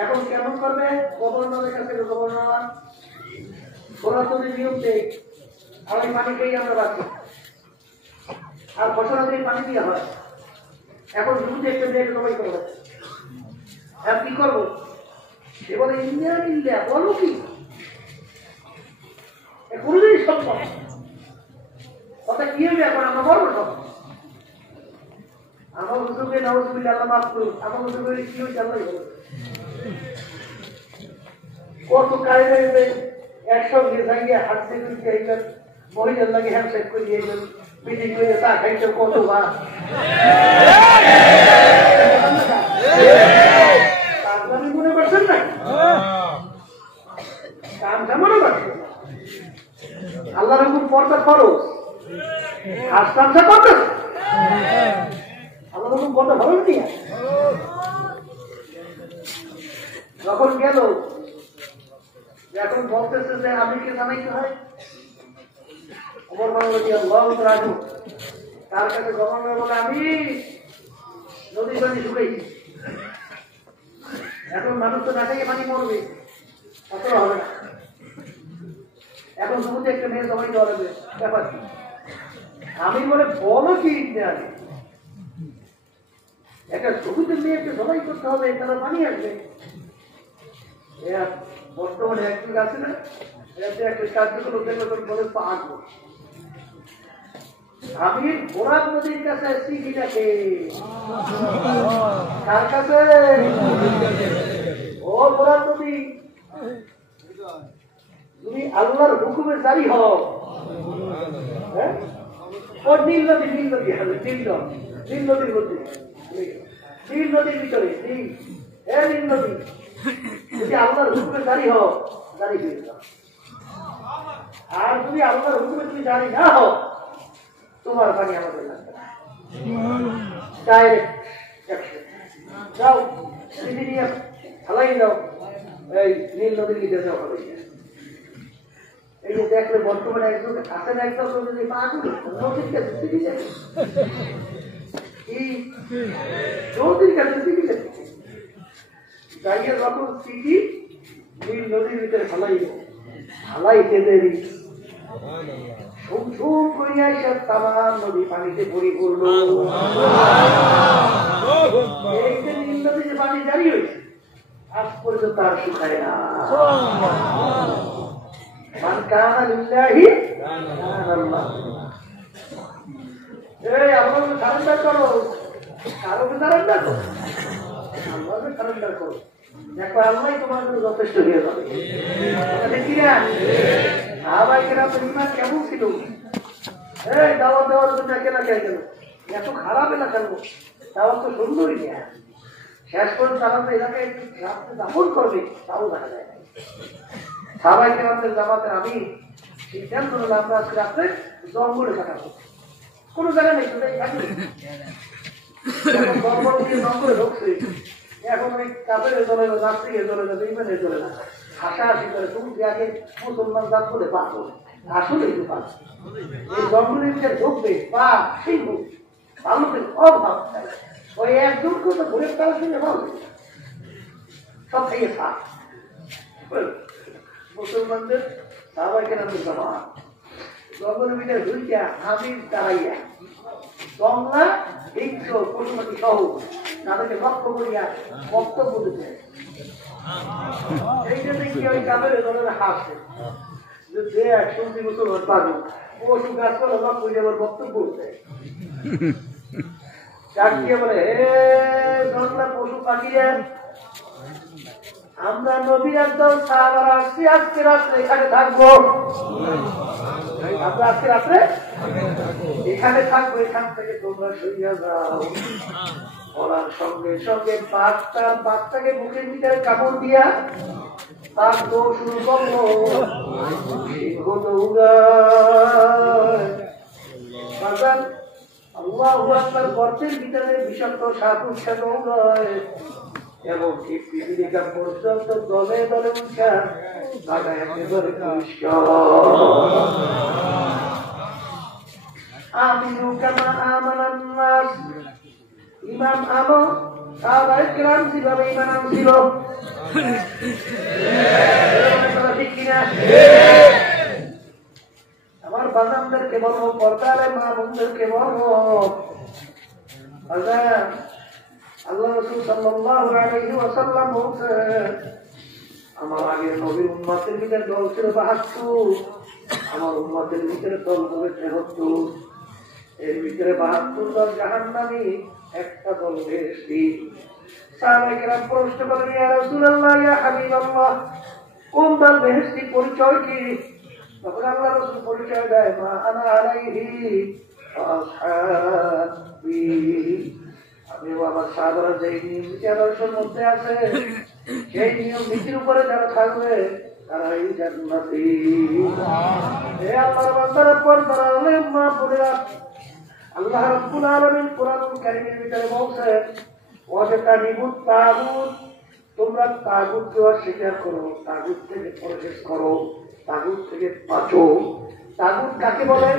এখন কেমন করবে গভর্নরের কাছে গভর্নর সরাসরি নিয়ম দেয় আর ওই পানিকেই আমরা বাঁচি আর ফসলাদি পানি দিয়ে হয় এখন দুধ একটা দিয়ে সবাই করবে আর কি করবো সে বলে ইন্ডিয়া বলো কি কোনদিনই সম্ভব কথা কি হবে এখন আমরা বলবো সব আমার হুজুরকে নাউজুবিল্লাহ আল্লাহ মাফ করুন আমার হুজুরের কি হয়েছে আল্লাহ বলুন কত কায়দায় একসঙ্গে যাইয়ে হাঁটতে ঘুরতে আইবেন মহিলার লাগে হ্যান্ডশেক করে দিয়েছেন মিটিং করে চা খাইছে কত বা আপনি মনে করছেন না কথা ভালো নিয়ে যখন গেল এখন বলতেছে যে আমিরকে জানাইতে হয় ওমর ফারুক রাদিয়াল্লাহু তাআলা তার কাছে গভর্নর বলে আমি নদী পানি শুকাইছি এখন মানুষ তো ঢাকায় পানি মরবে অত হবে না এখন সমুদ্রে একটা মেয়ে জমাই দেওয়া লাগবে ব্যাপার কি আমি বলে বলো কি একটা সমুদ্রের মেয়েকে জমাই করতে হবে তারা পানি আসবে বর্তমানে এক যুগ আছে না একটা কার্যকর উদ্যোগ বলে পাগল আমি ফোরাত নদীর কাছে আসছি কিটাকে কার কাছে ও ফোরাত নদী তুমি আল্লাহর হুকুমে জারি হও হ্যাঁ ও নীল নদী হবে নীল নদীর মধ্যে নীল নদীর ভিতরে নীল নদী যদি আল্লাহর হুকুমে জারি হও জারি হয়ে যাও আর যদি আল্লাহর হুকুমে তুমি জারি না হও তোমার পানি আমাদের লাগবে না ডাইরেক্ট যাও সিটি নিয়ে ফালাই দাও এই নীল নদীর দিকে যাও ফালাই এই যে দেখলে বর্তমানে একজন কাছে একদম যদি পাগল নদীর কাছে সিটি যাবে এই নদীর কাছে সিটি যাবে যাইয়া যখন সিটি নীল নদীর ভিতরে ফালাইতে দেরি ঝুম করিয়া সে তামাম নদী পানিতে পরিপূর্ণ এই যে নীল নদীতে পানি জারি হয়েছে আজ পর্যন্ত আর শুকায় না মান কানা লিল্লাহি কানা এই আপনাকে সারেন্ডার করো কারোকে সারেন্ডার করো আল্লাহকে সারেন্ডার করো দেখো আল্লাহ তোমার জন্য যথেষ্ট হয়ে যাবে দেখি না সাহাবাইকেরা তো ইমান কেমন ছিল এই দাওয়াত দেওয়ার জন্য একেলা খেয়ে গেল এত খারাপ এলাকা দাওয়াত তো সুন্দরই নেই শেষ করে তারা তো এলাকায় রাত্রে দাপন করবে তাও দেখা যায় না সাহাবাইকেরা জামাতের আমি সিদ্ধান্ত নিলাম আমরা আজকে রাত্রে জঙ্গলে কাটাবো কোনো জায়গা নেই সেটাই থাকি জঙ্গল দিয়ে জঙ্গলে ঢুকছে এখন ওই কাপের চলে যাবে নাস্তিকে চলে যাবে ইমানের চলে যাবে হাসাহাসি করে তুমি আগে মুসলমান জাত বলে পাবো আসলে একটু পাবো এই জঙ্গলের ভিতরে ঢুকবে পা সেই হোক ভালোদের অভাব ওই একজনকে তো ঘুরে তারা শুনে ভালো সব খাইয়ে থাক মুসলমানদের সাহাবাইকে নামে জমা জঙ্গলের ভিতরে ঢুকিয়া হামিদ দাঁড়াইয়া গঙ্গা বৃক্ষ পশুপাখি সহ তাদেরকে লক্ষ্য করিয়া বক্তব্য দিতে এই জন্য কি ওই কাপের দলের হাসে যে শুনছি মুসলমান পাবো পশু গাছ করে লক্ষ্য করে আবার বক্তব্য দেয় ডাকিয়ে বলে হে গঙ্গা পশু পাখিরা আমরা নবী একদম সাহাবারা আসছি আজকে রাত্রে এখানে থাকবো আমরা আজকে রাত্রে এখানে থাকবো এখান থেকে তোমরা সরিয়ে যাও বলার সঙ্গে সঙ্গে বাঘটাকে বুকের ভিতরে কাপড় দিয়া বাঘ দৌড় শুরু করলো সিংহ দৌড়ায় আল্লাহু আকবার গর্তের ভিতরে বিষাক্ত সাপ উঠে দৌড়ায় এবং ঠিক পৃথিবীকা পর্যন্ত দলে দলে উঠা তারা একেবারে পরিষ্কার আমিনু কামা আমানান নাস ইমাম আমো সাহাবায়ে কেরাম যেভাবে ঈমান আনছিল ঠিক কিনা আমার বাজানদেরকে বলবো পর্দারে মা বোনদেরকে বলবো আল্লাহ রাসূল সাল্লাল্লাহু আলাইহি ওয়াসাল্লাম বলেন আমার আগের নবীর উম্মতের ভিতরে দল ছিল ৭২ আমার উম্মতের ভিতরে দল হবে ৭৩ এর ভিতরে ৭২ দল জাহান্নামী একটা দল বেহেশতি সাহাবায়ে কেরাম প্রশ্ন করেন ইয়া রাসূলুল্লাহ ইয়া হাবিবাল্লাহ কোন দল বেহেশতি পরিচয় কি তখন আল্লাহ রাসূল পরিচয় দেয় মা আনা আলাইহি আসহাবি আমি আমার সাহাবারা যেই নিয়ম নীতি আদর্শের মধ্যে আছে সেই নিয়ম নীতির উপরে যারা থাকবে তারাই জান্নাতি হে আল্লাহর বান্দারা পর্দার আলেম মা বোনেরা আল্লাহ রাব্বুল আলামিন কোরআনুল কারীমের ভিতরে বলেন ওয়াজতানিবুত তাগুত, তোমরা তাগুতকে অস্বীকার করো, তাগুত থেকে পরহেজ করো, তাগুত থেকে বাঁচো। তাগুত কাকে বলে?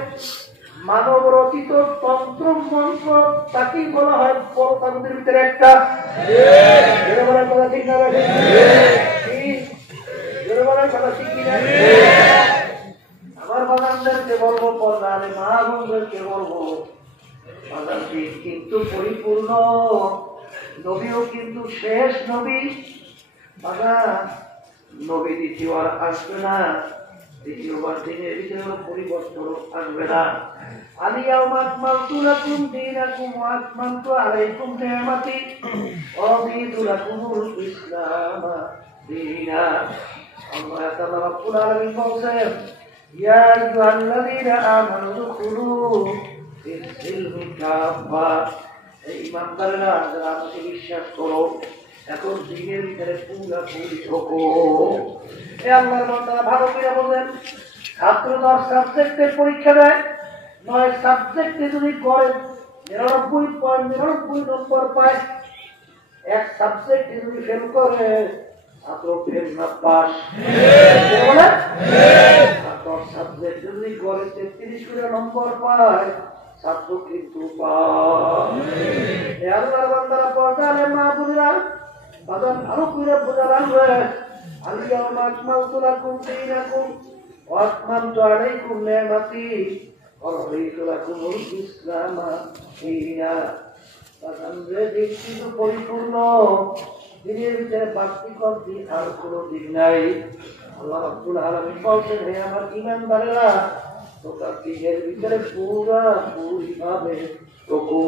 মানব রচিত তন্ত্র মন্ত্র, তাকেই বলা হয় বড় তাগুতের ভিতরে একটা। ঠিক না? আমার বাগানদেরকে বলবো, পর্দারে মা বোনদেরকে বলবো, বাগানটি কিন্তু পরিপূর্ণ, নবীও কিন্তু শেষ নবী। বাগান নবী দ্বিতীয়বার আসবে না, দ্বিতীয়বার দিনের ভিতরে পরিবর্তন আসবে না। আলিয়াউমা আকমালতু লাকুম দীনাকুম ওয়া আতমামতু আলাইকুম নি'মাতি ওয়া রাদিতু লাকুমুল ইসলাম দীনা। আল্লাহ তাআলা রাব্বুল আলামিন বলেন, ইয়া আইয়ুহাল্লাযীনা আমানু দুখুলু ফিস-সিলমি কাফা, এই ইমানদাররা যারা আমাকে বিশ্বাস করো, এখন দিনের ভিতরে পুরোপুরি ঢোকো। আল্লাহর বান্দারা ভালো করে বলেন, ছাত্র 10 সাবজেক্টের পরীক্ষা দেয়, 9 সাবজেক্টে যদি করে 99 নম্বর পায়, এক সাবজেক্টে যদি ফেল করে ছাত্র ফেল না পাস। বলে 10 সাবজেক্টে যদি করে 33 নম্বর পায় ছাত্র কিন্তু পাস। আল্লাহর বান্দারা পড়ালে মা বুঝরা বাজান ভালো করে বোঝা লাগবে। আলিয়াউমা আকমালতু লাকুম দীনাকুম ওয়া আতমামতু আলাইকুম নি'মাতি ওয়া রাদিতু লাকুমুল ইসলাম দীনা। বাজান যে দিন কিন্তু পরিপূর্ণ, দিনের ভিতরে বাস্তবিক দিন আর কোনো দিন নাই। আল্লাহ রাব্বুল আলামিন বলছেন, হে আমার ঈমানদারেরা, তোমরা দিনের ভিতরে পুরোপুরিভাবে ঢোকো।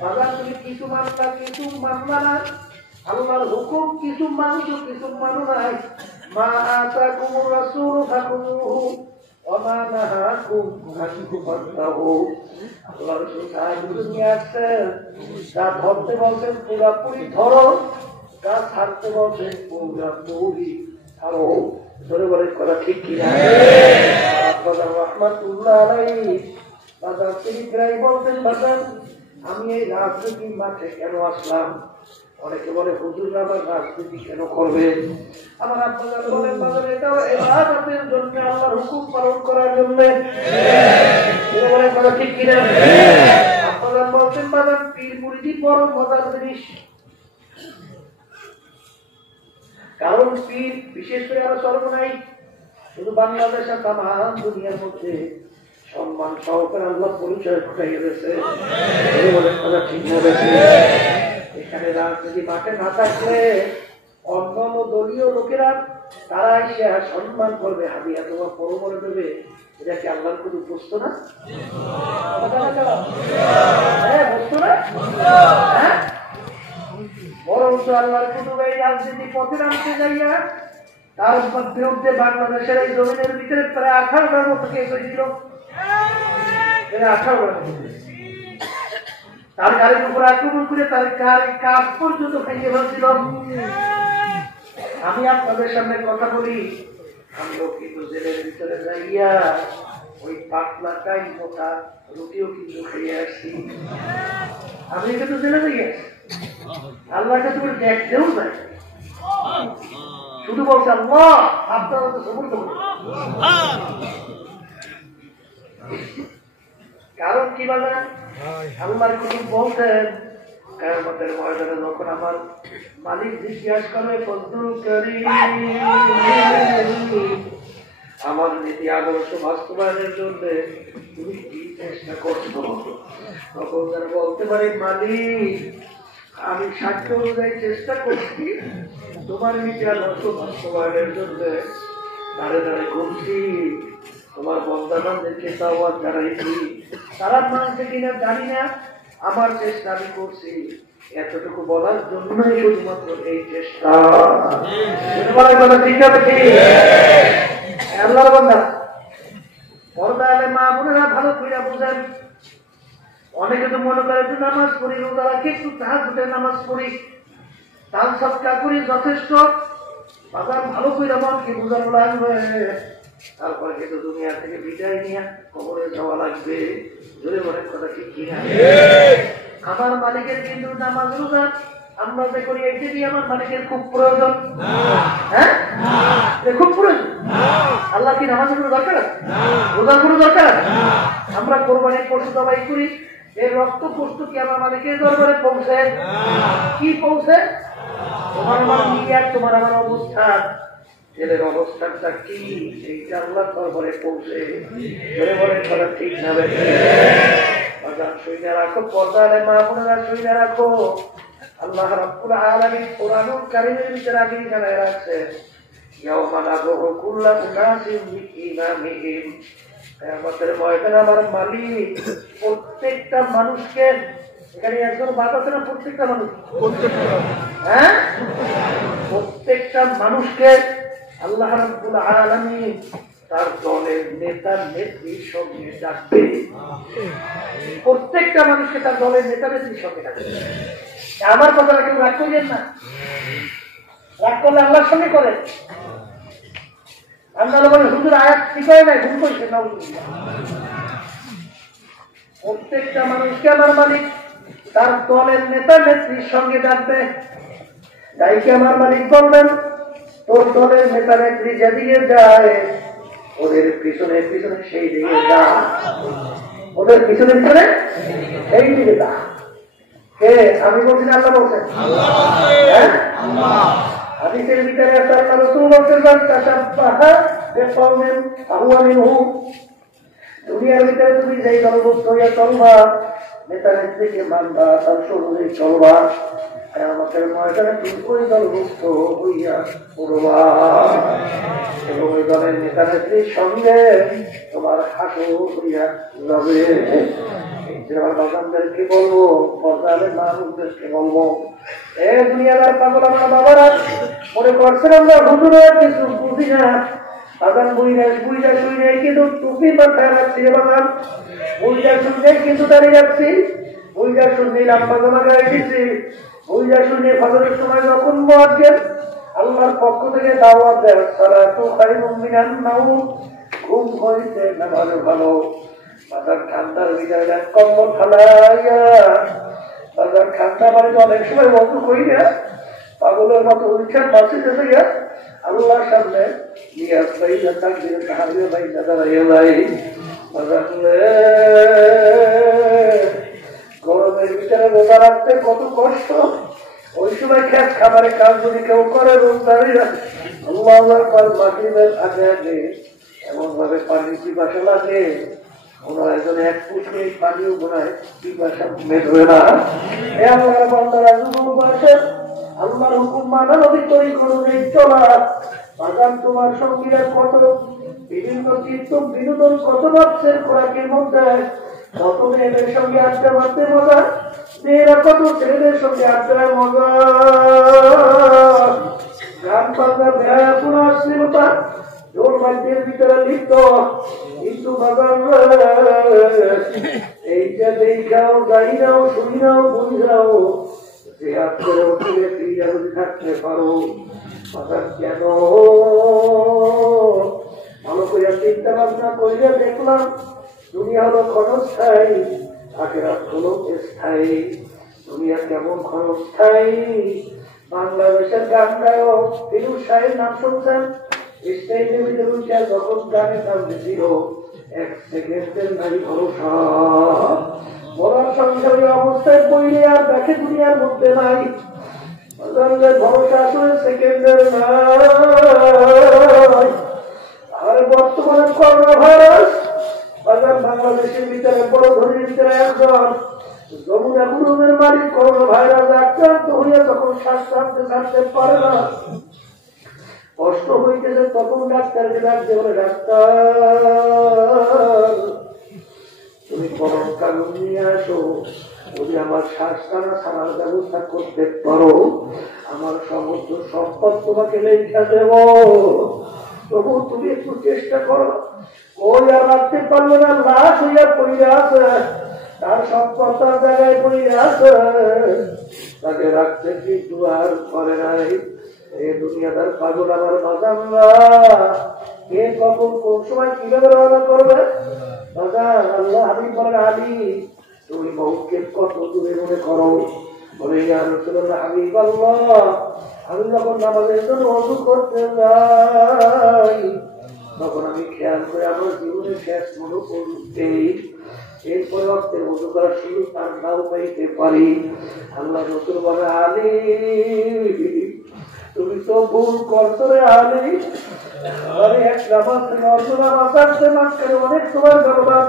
বাজান তুমি কিছু মানলা, কিছু মানলা না, আল্লাহর হুকুম কিছু মানছো, কিছু মানো নাই। মা আতাকুমুর রাসূলু ফাকুযুহু ওয়া মা নাহাকুম আনহু ফান্তাহু। আল্লাহর রাসূল সাহায্য নিয়ে আসছেন, যা ধরতে বলছেন পুরোপুরি ধরো, যা ছাড়তে বলছেন পুরোপুরি ছাড়ো। ধরে বলে কথা ঠিক কিনা? রহমাতুল্লাহ আলাইহি বাজার তিনি প্রায় বলতেন, বাজার আমি এই রাজনীতির মাঠে কেন আসলাম? অনেকে বলে হুজুর আবার রাজনীতি কেন করবে? আমার আব্বা বলেন, বাজার এটাও ইবাদতের জন্য, আল্লাহর হুকুম পালন করার জন্য। বলে কথা ঠিক কিনা? আব্বা বলতেন, বাজার পীর মুরিদি বড় মজার জিনিস। কারণ পীর বিশেষ করে আরো সর্বনাই শুধু বাংলাদেশ আর তামাম দুনিয়ার মধ্যে সম্মান সহকারে আল্লাহ পরিচয় ঘটাইয়া দিয়েছে। ঠিক বলেছে। এখানে রাজনীতি মাঠে না থাকলে অন্যান্য দলীয় লোকেরা তারা এসে সম্মান করবে, হাবিয়া তোমার বড় বড় দেবে। এটা কি আল্লাহর কোনো বুঝতো না? হ্যাঁ, বুঝতো না? হ্যাঁ, বরঞ্চ আল্লাহর কুতুব এই রাজনীতি পথে নামতে যাইয়া তার বিরুদ্ধে বাংলাদেশের এই জমিনের ভিতরে প্রায় 18টার মতো কেস হয়েছিল। 18 তার গাড়ির উপর আক্রমণ করে তার গাড়ি কাজ পর্যন্ত ভেঙে ফেলছিল। আমি আপনাদের সামনে কথা বলি, আমিও কিন্তু জেলের ভিতরে যাইয়া ওই পাতলা টাই মোটা রুটিও কিন্তু খেয়ে আসছি। আমি কিন্তু জেলে যাইয়া আল্লাহকে তুমি দেখতেও যাই, শুধু বলছে আল্লাহ আপনারা তো সবুর করুন। কারণ কি বলে আল্লাহর কুতুব বলতেন, কিয়ামতের ময়দানে যখন আমার মালিক জিজ্ঞাসা করে, ফজলুল কারীম আমার নীতি আদর্শ বাস্তবায়নের জন্য তুমি কি চেষ্টা করছো? তখন তারা বলতে পারে, মালিক আমি সাক্ষ্য অনুযায়ী চেষ্টা করছি, তোমার নীতি আদর্শ বাস্তবায়নের জন্য দাঁড়ে দাঁড়ে করছি, তোমার বন্দাবানদেরকে দাওয়াত জানাইছি, তারা মানছে কিনা জানি না, আমার চেষ্টা আমি করছি। এতটুকু বলার জন্যই শুধুমাত্র এই চেষ্টা। আল্লাহর বান্দা পর্দায় মা বোনেরা ভালো করে বুঝেন। অনেকে তো মনে করে যে নামাজ পড়ি, রোজা রাখি, একটু তাহাজ্জুদের নামাজ পড়ি, দান সদকা করি, যথেষ্ট। বাজার ভালো করে মনকে বুঝানো লাগবে। তারপরে কিন্তু দুনিয়া থেকে বিদায় নিয়ে কবরে যাওয়া লাগবে। জোরে বলেন কথা ঠিক কিনা? আমার মালিকের কিন্তু নামাজ রোজা আমরা যে করি এইটা দিয়ে আমার মালিকের খুব প্রয়োজন। হ্যাঁ, খুব প্রয়োজন। আল্লাহ কি নামাজের কোনো দরকার আছে? রোজার কোনো দরকার আছে? আমরা কোরবানির পশু জবাই করি, এর রক্ত পুষ্ট কি আমার মালিকের দরবারে পৌঁছে? কি পৌঁছে? তোমার আমার নিয়াত, তোমার আমার অবস্থান, ছেলের অবস্থানটা কি এইটা আল্লাহ দরবারে পৌঁছে। ধরে বলেন কথা ঠিক না? শুনে রাখো, পর্দারে মা বোনেরা শুনে রাখো, আল্লাহ রাব্বুল আলামিন কোরআনুল কারীমের ভিতরে আগে জানায় রাখছে, ইয়াউমা নাযুরু কুল্লা উনাসিন বিইমামিহিম, কিয়ামতের ময়দানে আমার মালিক প্রত্যেকটা মানুষকে, এখানে একজন বাদ আছে না? প্রত্যেকটা মানুষ, হ্যাঁ, প্রত্যেকটা মানুষকে আল্লাহ রাব্বুল আলামিন তার দলের নেতা নেত্রীর সঙ্গে ডাকবে। প্রত্যেকটা মানুষকে তার দলের নেতা নেত্রীর সঙ্গে ডাকবে। আমার কথাটা কেউ রাগ করিয়েন না। রাগ করলে আল্লাহর সঙ্গে করে। আপনারা বলে হুজুর আয়াত ঠিক হয় নাই, ভুল করছে না। প্রত্যেকটা মানুষকে আমার মালিক তার দলের নেতা নেত্রীর সঙ্গে ডাকবে। তাইকে আমার মালিক বলবেন, তোর দলের নেতা নেত্রী যেদিকে যায় ওদের পিছনে পিছনে সেই দিকে যা, ওদের পিছনে পিছনে সেই দিকে যা। কে? আমি বলছি না, আল্লাহ বলছেন। হাদিসের ভিতরে আল্লাহ রাসূল বলছেন, তাশাব্বাহা বিকওমিন ফাহুয়া মিনহুম। দুনিয়ার ভিতরে তুমি যেই দলভুক্ত হইয়া চলবা, নেতা নেত্রীকে মানবা, তার সঙ্গে চলবা, কিয়ামতের ময়দানে তুমি ওই দলভুক্ত হইয়া পড়বা এবং ওই দলের নেতা নেত্রীর সঙ্গে তোমার হাসু হইয়া যাবে। আমার বাগানদেরকে বলবো, পর্দারের মানুষদেরকে বলবো, এ দুনিয়ার পাগল আমার বাবারা মনে করছেন আমরা হুজুরের কিছু বুঝি না। বাগান বুঝা শুনে কিন্তু টুপি মাথায় রাখছি, বাগান বুঝা শুনে কিন্তু দাঁড়িয়ে রাখছি, বুঝা শুনে লম্বা জমা গাইতেছি, বুঝা শুনে ফজরের সময় যখন মুয়াজ্জিন আল্লাহর পক্ষ থেকে দাওয়াত দেয়, সালাতু খায়রুম মিনান নাওম, ঘুম হইতে নামাজ ভালো। বাজার ঠান্ডার ভিতরে কম্বল ফালাইয়া, বাজার ঠান্ডা বাড়িতে অনেক সময় বন্ধ করি না, পাগলের মতো উইখান মাসিতে যাইয়া আল্লাহর সামনে নিয়ে আসবাই না, তাকবীর তাহমিদ ভাই না দাঁড়াইয়া ভাই। গরমের ভিতরে রোজা রাখতে কত কষ্ট, ওই সময় খেত খাবারের কাজ যদি কেউ করে রোজদারিরা আল্লাহ মাগরিবের আগে আগে এমন ভাবে পানি পিপাসা লাগে, ওনার একজন এক ফুট পানিও বোনায় পিপাসা মেটবে না। এ আল্লাহর বান্দারা যুবক বয়সের আল্লাহর হুকুম মানা নবী তৈরি করুন এই চলা। বাগান তোমার সঙ্গীরা কত বিভিন্ন চিত্ত বিনোদন, কত ভাবছেন খোরাকের মধ্যে, কত মেয়েদের সঙ্গে আড্ডা মারতে মজা, মেয়েরা কত ছেলেদের সঙ্গে আড্ডায় মজা, গান বাজনা বেড়া কোনো অশ্লীলতা জোর বাদ্যের ভিতরে লিপ্ত। কিন্তু বাগান এইটা দেখাও, যাই নাও, শুনি নাও, বুঝি নাও, যে হাত করে উঠে ফিরিয়া যদি থাকতে পারো, বাগান কেন ভালো করে চিন্তা ভাবনা করিয়া দেখলাম, দুনিয়া হলো ক্ষণস্থায়ী, আখিরাত হলো স্থায়ী। দুনিয়া কেমন ক্ষণস্থায়ী? বাংলাদেশের গান গায়ক ফিরোজ শাহের নাম শুনছেন? স্টেজের ভিতরে উঠে যখন গানের নাম দিছিল, এক সেকেন্ডের নাই ভরসা, মরার সংসারের অবস্থায় পড়লে আর দেখে দুনিয়ার মধ্যে নাই, ভরসা আসলে সেকেন্ডের নাই। আর বর্তমানে করোনা ভাইরাস বাংলাদেশের ভিতরে বড় ধনীর ভিতরে একজন যমুনা গুরুমের মালিক করোনা ভাইরাস আক্রান্ত হইয়া যখন শ্বাস টানতে ছাড়তে পারে না, কষ্ট হইতেছে, তখন ডাক্তারকে ডাকতে বলে, ডাক্তার তুমি গরম কাগজ নিয়ে আসো, যদি আমার শ্বাস টানা ছাড়ার ব্যবস্থা করতে পারো আমার সমস্ত সম্পদ তোমাকে লেখা দেব, তবু তুমি একটু চেষ্টা করো। ওই আর রাখতে পারলো না, লাশ হইয়া পড়িয়া আছে, তার সম্পদ তার জায়গায় পড়িয়া আছে, তাকে রাখতে কিন্তু আর করে নাই। এই দুনিয়াদার পাগল আমার বাজানরা কে কখন কোন সময় কিভাবে রওনা করবে বাজান আল্লাহ হাবিব বলেন আলী তুমি মৌতকে কত দূরে মনে করো বলে ইয়া রাসূলুল্লাহ হাবিব আল্লাহ আমি যখন নামাজের জন্য ওযু করতে যাই তখন আমি খেয়াল করে আমার জীবনের শেষ মনে করতে এরপরে অর্থে ওযু করার সুযোগ আর নাও পাইতে পারি আল্লাহ রাসূল বলে আলী তুমি তো ভুল করছো রে আলী আরে এক নামাজ থেকে অন্য নামাজ আসতে মাঝখানে অনেক সময় ব্যবধান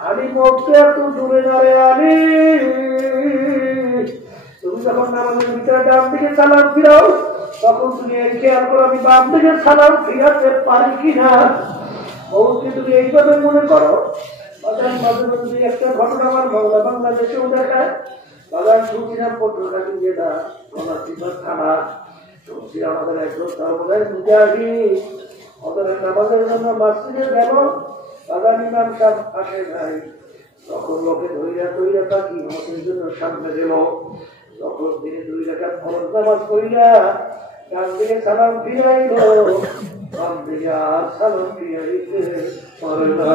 আলী মরতে এত দূরে না রে আলী তুমি যখন নামাজের ভিতরে ডান দিকে সালাম ফিরাও তখন তুমি এই খেয়াল করো আমি বাম দিকে সালাম ফিরাতে পারি কিনা বহুকে তুমি এইভাবে মনে করো বাজার মাঝে মাঝে একটা ঘটনা আমার বাংলা বাংলাদেশেও দেখায় বাজার সুবিধার পত্রকাটি যেটা গণাসীমার থানা শুনছি আমাদের একজন সর্বদাই বুঝে আসি ওদের নামাজের জন্য মসজিদে গেল বাজার ইমাম সাহেব আসে নাই তখন লোকে ধৈর্য থাকি আমাদের জন্য সামনে গেল তখন তিনি 2 রাকাত ফরজ নামাজ পড়িয়া ডান দিকে সালাম ফিরাইল বাম দিকে আর সালাম ফিরাইতে পারে না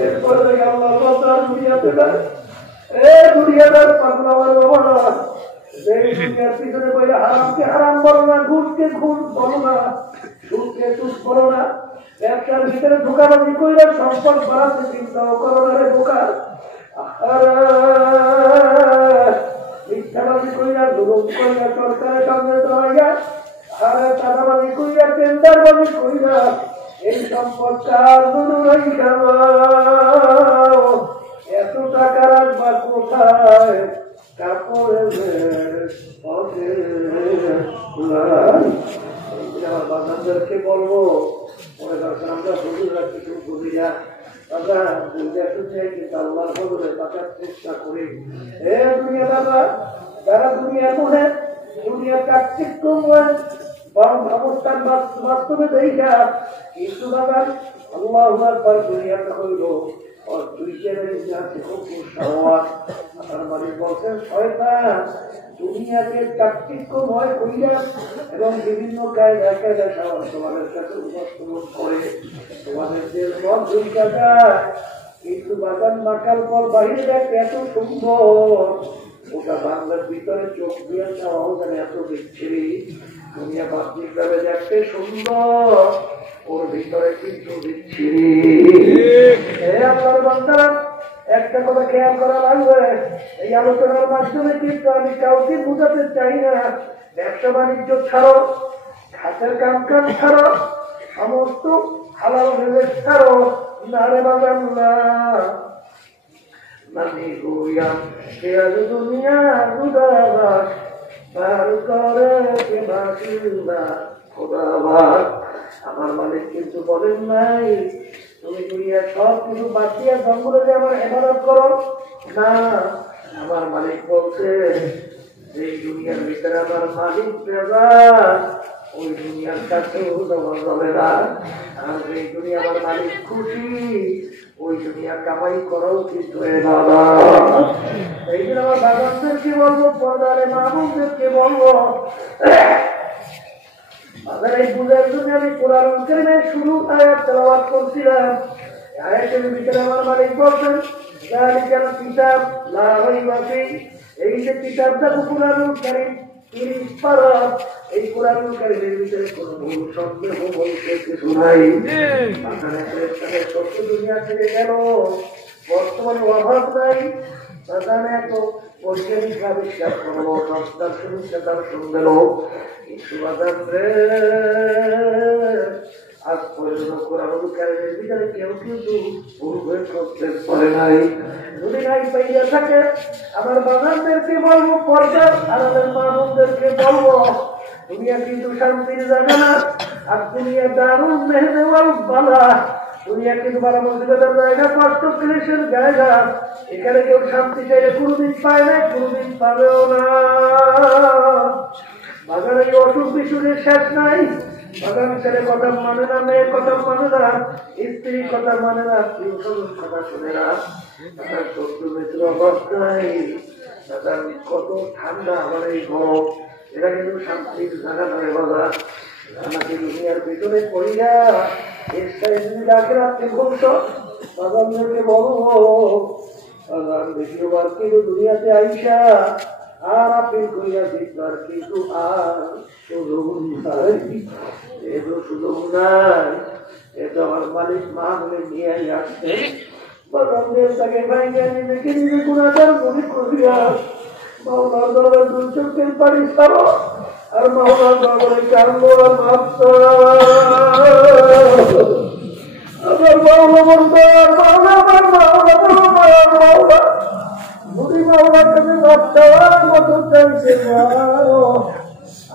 এরপরে আল্লাহ বাজার দুনিয়াতে দুনিয়াদার পাগল আমার বাবা দুনিয়ার পিছনে বলে হারামকে হারাম বলো না ঘুষকে ঘুষ বলো না সুদকে সুদ বলো না ব্যবসার ভিতরে ঢোকাবাজি কইরা সম্পদ বাড়াতে চিন্তাও করো না রে বোকা মিথ্যাবাজি কইরা দুরুম কইরা সরকারের সামনে দাঁড়াইয়া আর চাঁদাবাজি কইরা টেন্ডারবাজি কইরা এই সম্পদ কার দুরুই খাওয়াও এত টাকা রাখবা কোথায় কাপড়ের আমার বাচ্চাদেরকে বলবো মনে করছেন আমরা হুজুররা কিছু বুঝি না আমরা বুঝে শুনে কিন্তু আল্লাহর বদলে বাঁচার চেষ্টা করি এ দুনিয়া দাদা যারা দুনিয়া মনে দুনিয়ার কার্যক্রম বরং অবস্থান বাস্তবে দেখা কিন্তু দাদা আল্লাহ আকবার দুনিয়াতে হইল और दुनिया से বলছেন শয়তান দুনিয়াকে কার্যক্রম হয় কইরা এবং বিভিন্ন কায়দায় তোমাদের কাছে উপস্থাপন করে তোমাদের যে মন দুইটা যায় কিন্তু বাগান মাকাল পর বাহিরে দেখতে এত সুন্দর ওটা বাংলার ভিতরে চোখ দিয়ে যাওয়াও যেন এত বিচ্ছিরি দুনিয়া বাহ্যিক ভাবে দেখতে সুন্দর ওর ভিতরে কিন্তু বিচ্ছিরি আপনার বান্দারা একটা কথা খেয়াল করা লাগবে এই আলোচনার মাধ্যমে কিন্তু আমি কাউকে বুঝাতে চাই না ব্যবসা বাণিজ্য ছাড়ো হাতের কাম কাজ ছাড়ো সমস্ত হালাল ভেবে ছাড়ো নারে বাগান নানি গুয়া কে আজ দুনিয়া গুদাবাস পার করে কে বাসিন্দা খোদাবাস আমার মালিক কিন্তু বলেন নাই তুমি দুনিয়ার সব কিছু বাদ দিয়ে জঙ্গলে যে আমার ইবাদত করো না আমার মালিক বলছে যে দুনিয়ার ভিতরে আমার মালিক দেবা ওই দুনিয়ার কাছেও দেওয়া যাবে না আর যে দুনিয়া আমার মালিক খুশি ওই দুনিয়া কামাই করাও কিন্তু এই জন্য আমার বাগানদেরকে বলবো পর্দারে মাহবুবদেরকে বলবো এই বুঝার জন্য আমি কোরআন কারীমের শুরু আয়াত তেলাওয়াত করছিলাম আয়াতের ভিতরে আমার মালিক বলছেন যালিকাল কিতাব লা রাইবা ফীহি এই যে কিতাবটা কোরআনুল কারীম 30 পারা এই কোরআনুল কারীমের ভিতরে কোনো ভুল সন্দেহ বলতে কিছু নাই আপনারা একটা সত্য দুনিয়া থেকে গেল বর্তমানে অভাব নাই তাহলে এত বৈজ্ঞানিক আবিষ্কার করবো সংস্কার তার শুনবে কিছু আজ পর্যন্ত কোরআনুল কারীমের ভিতরে কেউ কিন্তু ভুল করতে পারে নাই যদি নাই পাইয়া থাকে আমার বাগানদেরকে বলবো পর্দা আর আমার মামুনদেরকে বলবো দুনিয়া কিন্তু শান্তির জায়গা না আর দুনিয়া দারুণ মেহনেওয়াল বালা দুনিয়া কিন্তু বালা মুসিবতের জায়গা কষ্ট ক্লেশের জায়গা এখানে কেউ শান্তি চাইলে কোনোদিন পায় না কোনোদিন পাবেও না বাগানে অসুখ বিসুখের শেষ নাই বাগান ছেলে কথা মানে না মেয়ের কথা মানে না স্ত্রীর কথা মানে না কথা শুনে না তাদের শত্রু মিত্র অবস্থায় তাদের কত ঠান্ডা আমার এই গরম এটা কিন্তু শান্তির জায়গা নয় বাবা। আমাকে দুনিয়ার ভিতরে পড়িয়া এর সাথে তুমি ডাকে রাখতে বলছো বাজানকে বলো বাজান দ্বিতীয়বার কিন্তু দুনিয়াতে আইসা আর আপনি কইয়া দিবার কিন্তু আর সুযোগ নাই, এত সুযোগ নাই। এটা আমার মালিক মা বলে নিয়ে আসছে বাজানদের তাকে ভাইয়া নিজেকে নিজে গুণাচার মনে করিয়া মাওলার দরবার দুই চোখের পানি ছাড়ো আর মাওলার দরবারে কান্দো আর ভাবছো আমার মাওলা বলবার মাওলা আমার মাওলা মাওলা মুড়ি মাওলার কাছে ভাবছার মতো চাইছে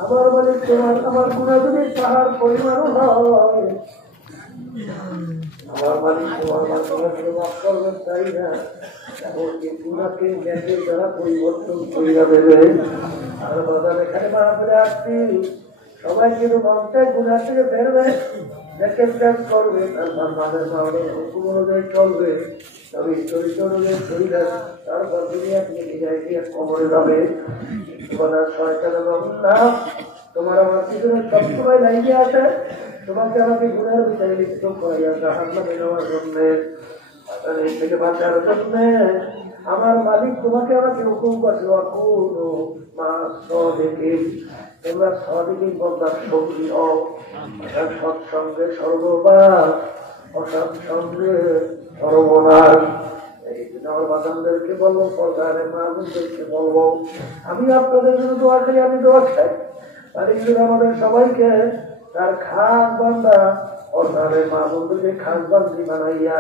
আমার মালিক তোমার আমার গুণা যদি পাহাড় পরিমাণ হয় আমার মালিক তোমার মাধ্যমে মাফ করবেন তাই না এমনকি গুণাকে জ্ঞানের দ্বারা পরিবর্তন করিয়া দেবে। আর বাজার এখানে মাহফিলে আসছি সবাই কিন্তু মনটাই গুণা থেকে বেরবে দেখে প্রেম করবে তারপর মাদের মাওলার হুকুম অনুযায়ী চলবে তবে চরিত্র অনুযায়ী শরীরে তারপর দুনিয়া থেকে বিদায় দিয়ে কবরে যাবে। তোমার শয়তানের না তোমার আমার পিছনে সবসময় লাইনে আছে তোমাকে আমাকে গুণের বিচারে লিপ্ত করাইয়া জাহান্নামে নেওয়ার জন্যে এই থেকে বাঁচার জন্যে আমার মালিক তোমাকে আমাকে হুকুম করছে কোনো মাছ দেখে তোমরা সদিনই বন্ধার সঙ্গী হও সৎসঙ্গে সর্ববাস অসৎসঙ্গে সর্বনাশ। এই জন্য আমার বাদামদেরকে বলবো সরকারের মাহবুবদেরকে বলবো আমি আপনাদের জন্য দোয়া করি, আমি দোয়া চাই আমাদের সবাইকে তার খাস বান্দা সরকারের মাহবুবদেরকে খাস বান্দি বানাইয়া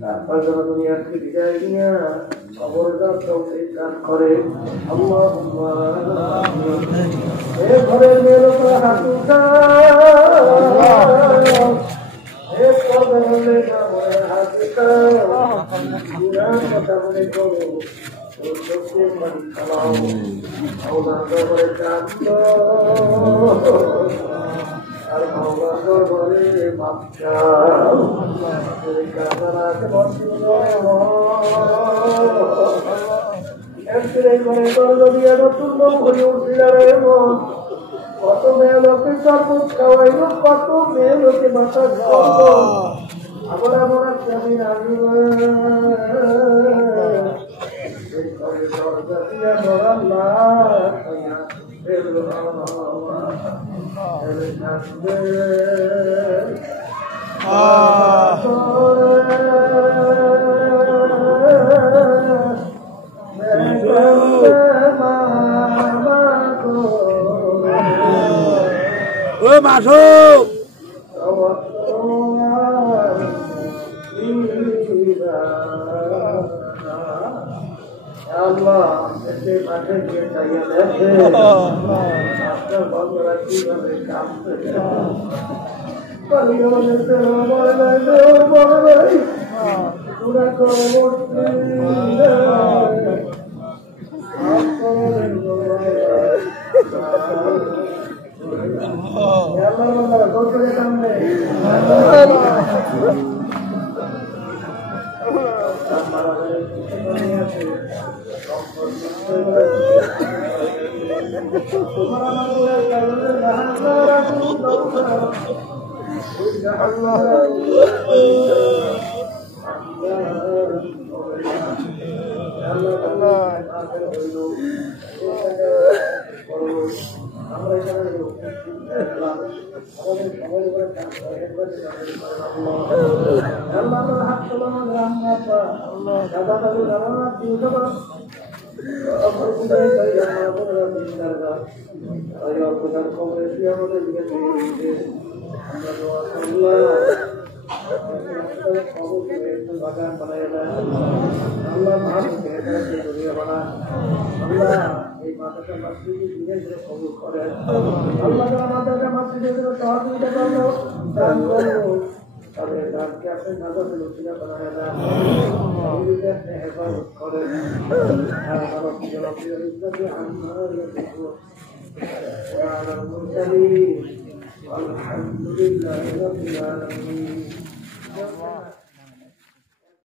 তারপর যেন দুনিয়াকে বিদায় নিয়া খবর দান করে। ঘরের মেয়ের উপর হাত উঠা কথা মনে করো আর ভাওনার দরবারে মাপ চাও কত মেয়ে লোকে শরবত খাওয়াইল, কত মেয়ে লোকে মাথা খাওয়াবো আবার এমন একটা দিন আসবে দরজা দিয়ে ধরার মাসুক আল্লাহ মাঠে গিয়ে চাইয়ে দেখে আপনার বন্ধুরা কিভাবে কাম করে বাগান বানায় আল্লাহ এই মাদ্রাসা মসজিদে ধীরে ধীরে কবুল করেন। আল্লাহ মাদ্রাসা মসজিদের সহযোগিতা করলো দান করবো তাদের দানকে আপনি নাজাতে লুচিনা বানায় দেন, হেফাজত করেন। الحمد لله رب العالمين.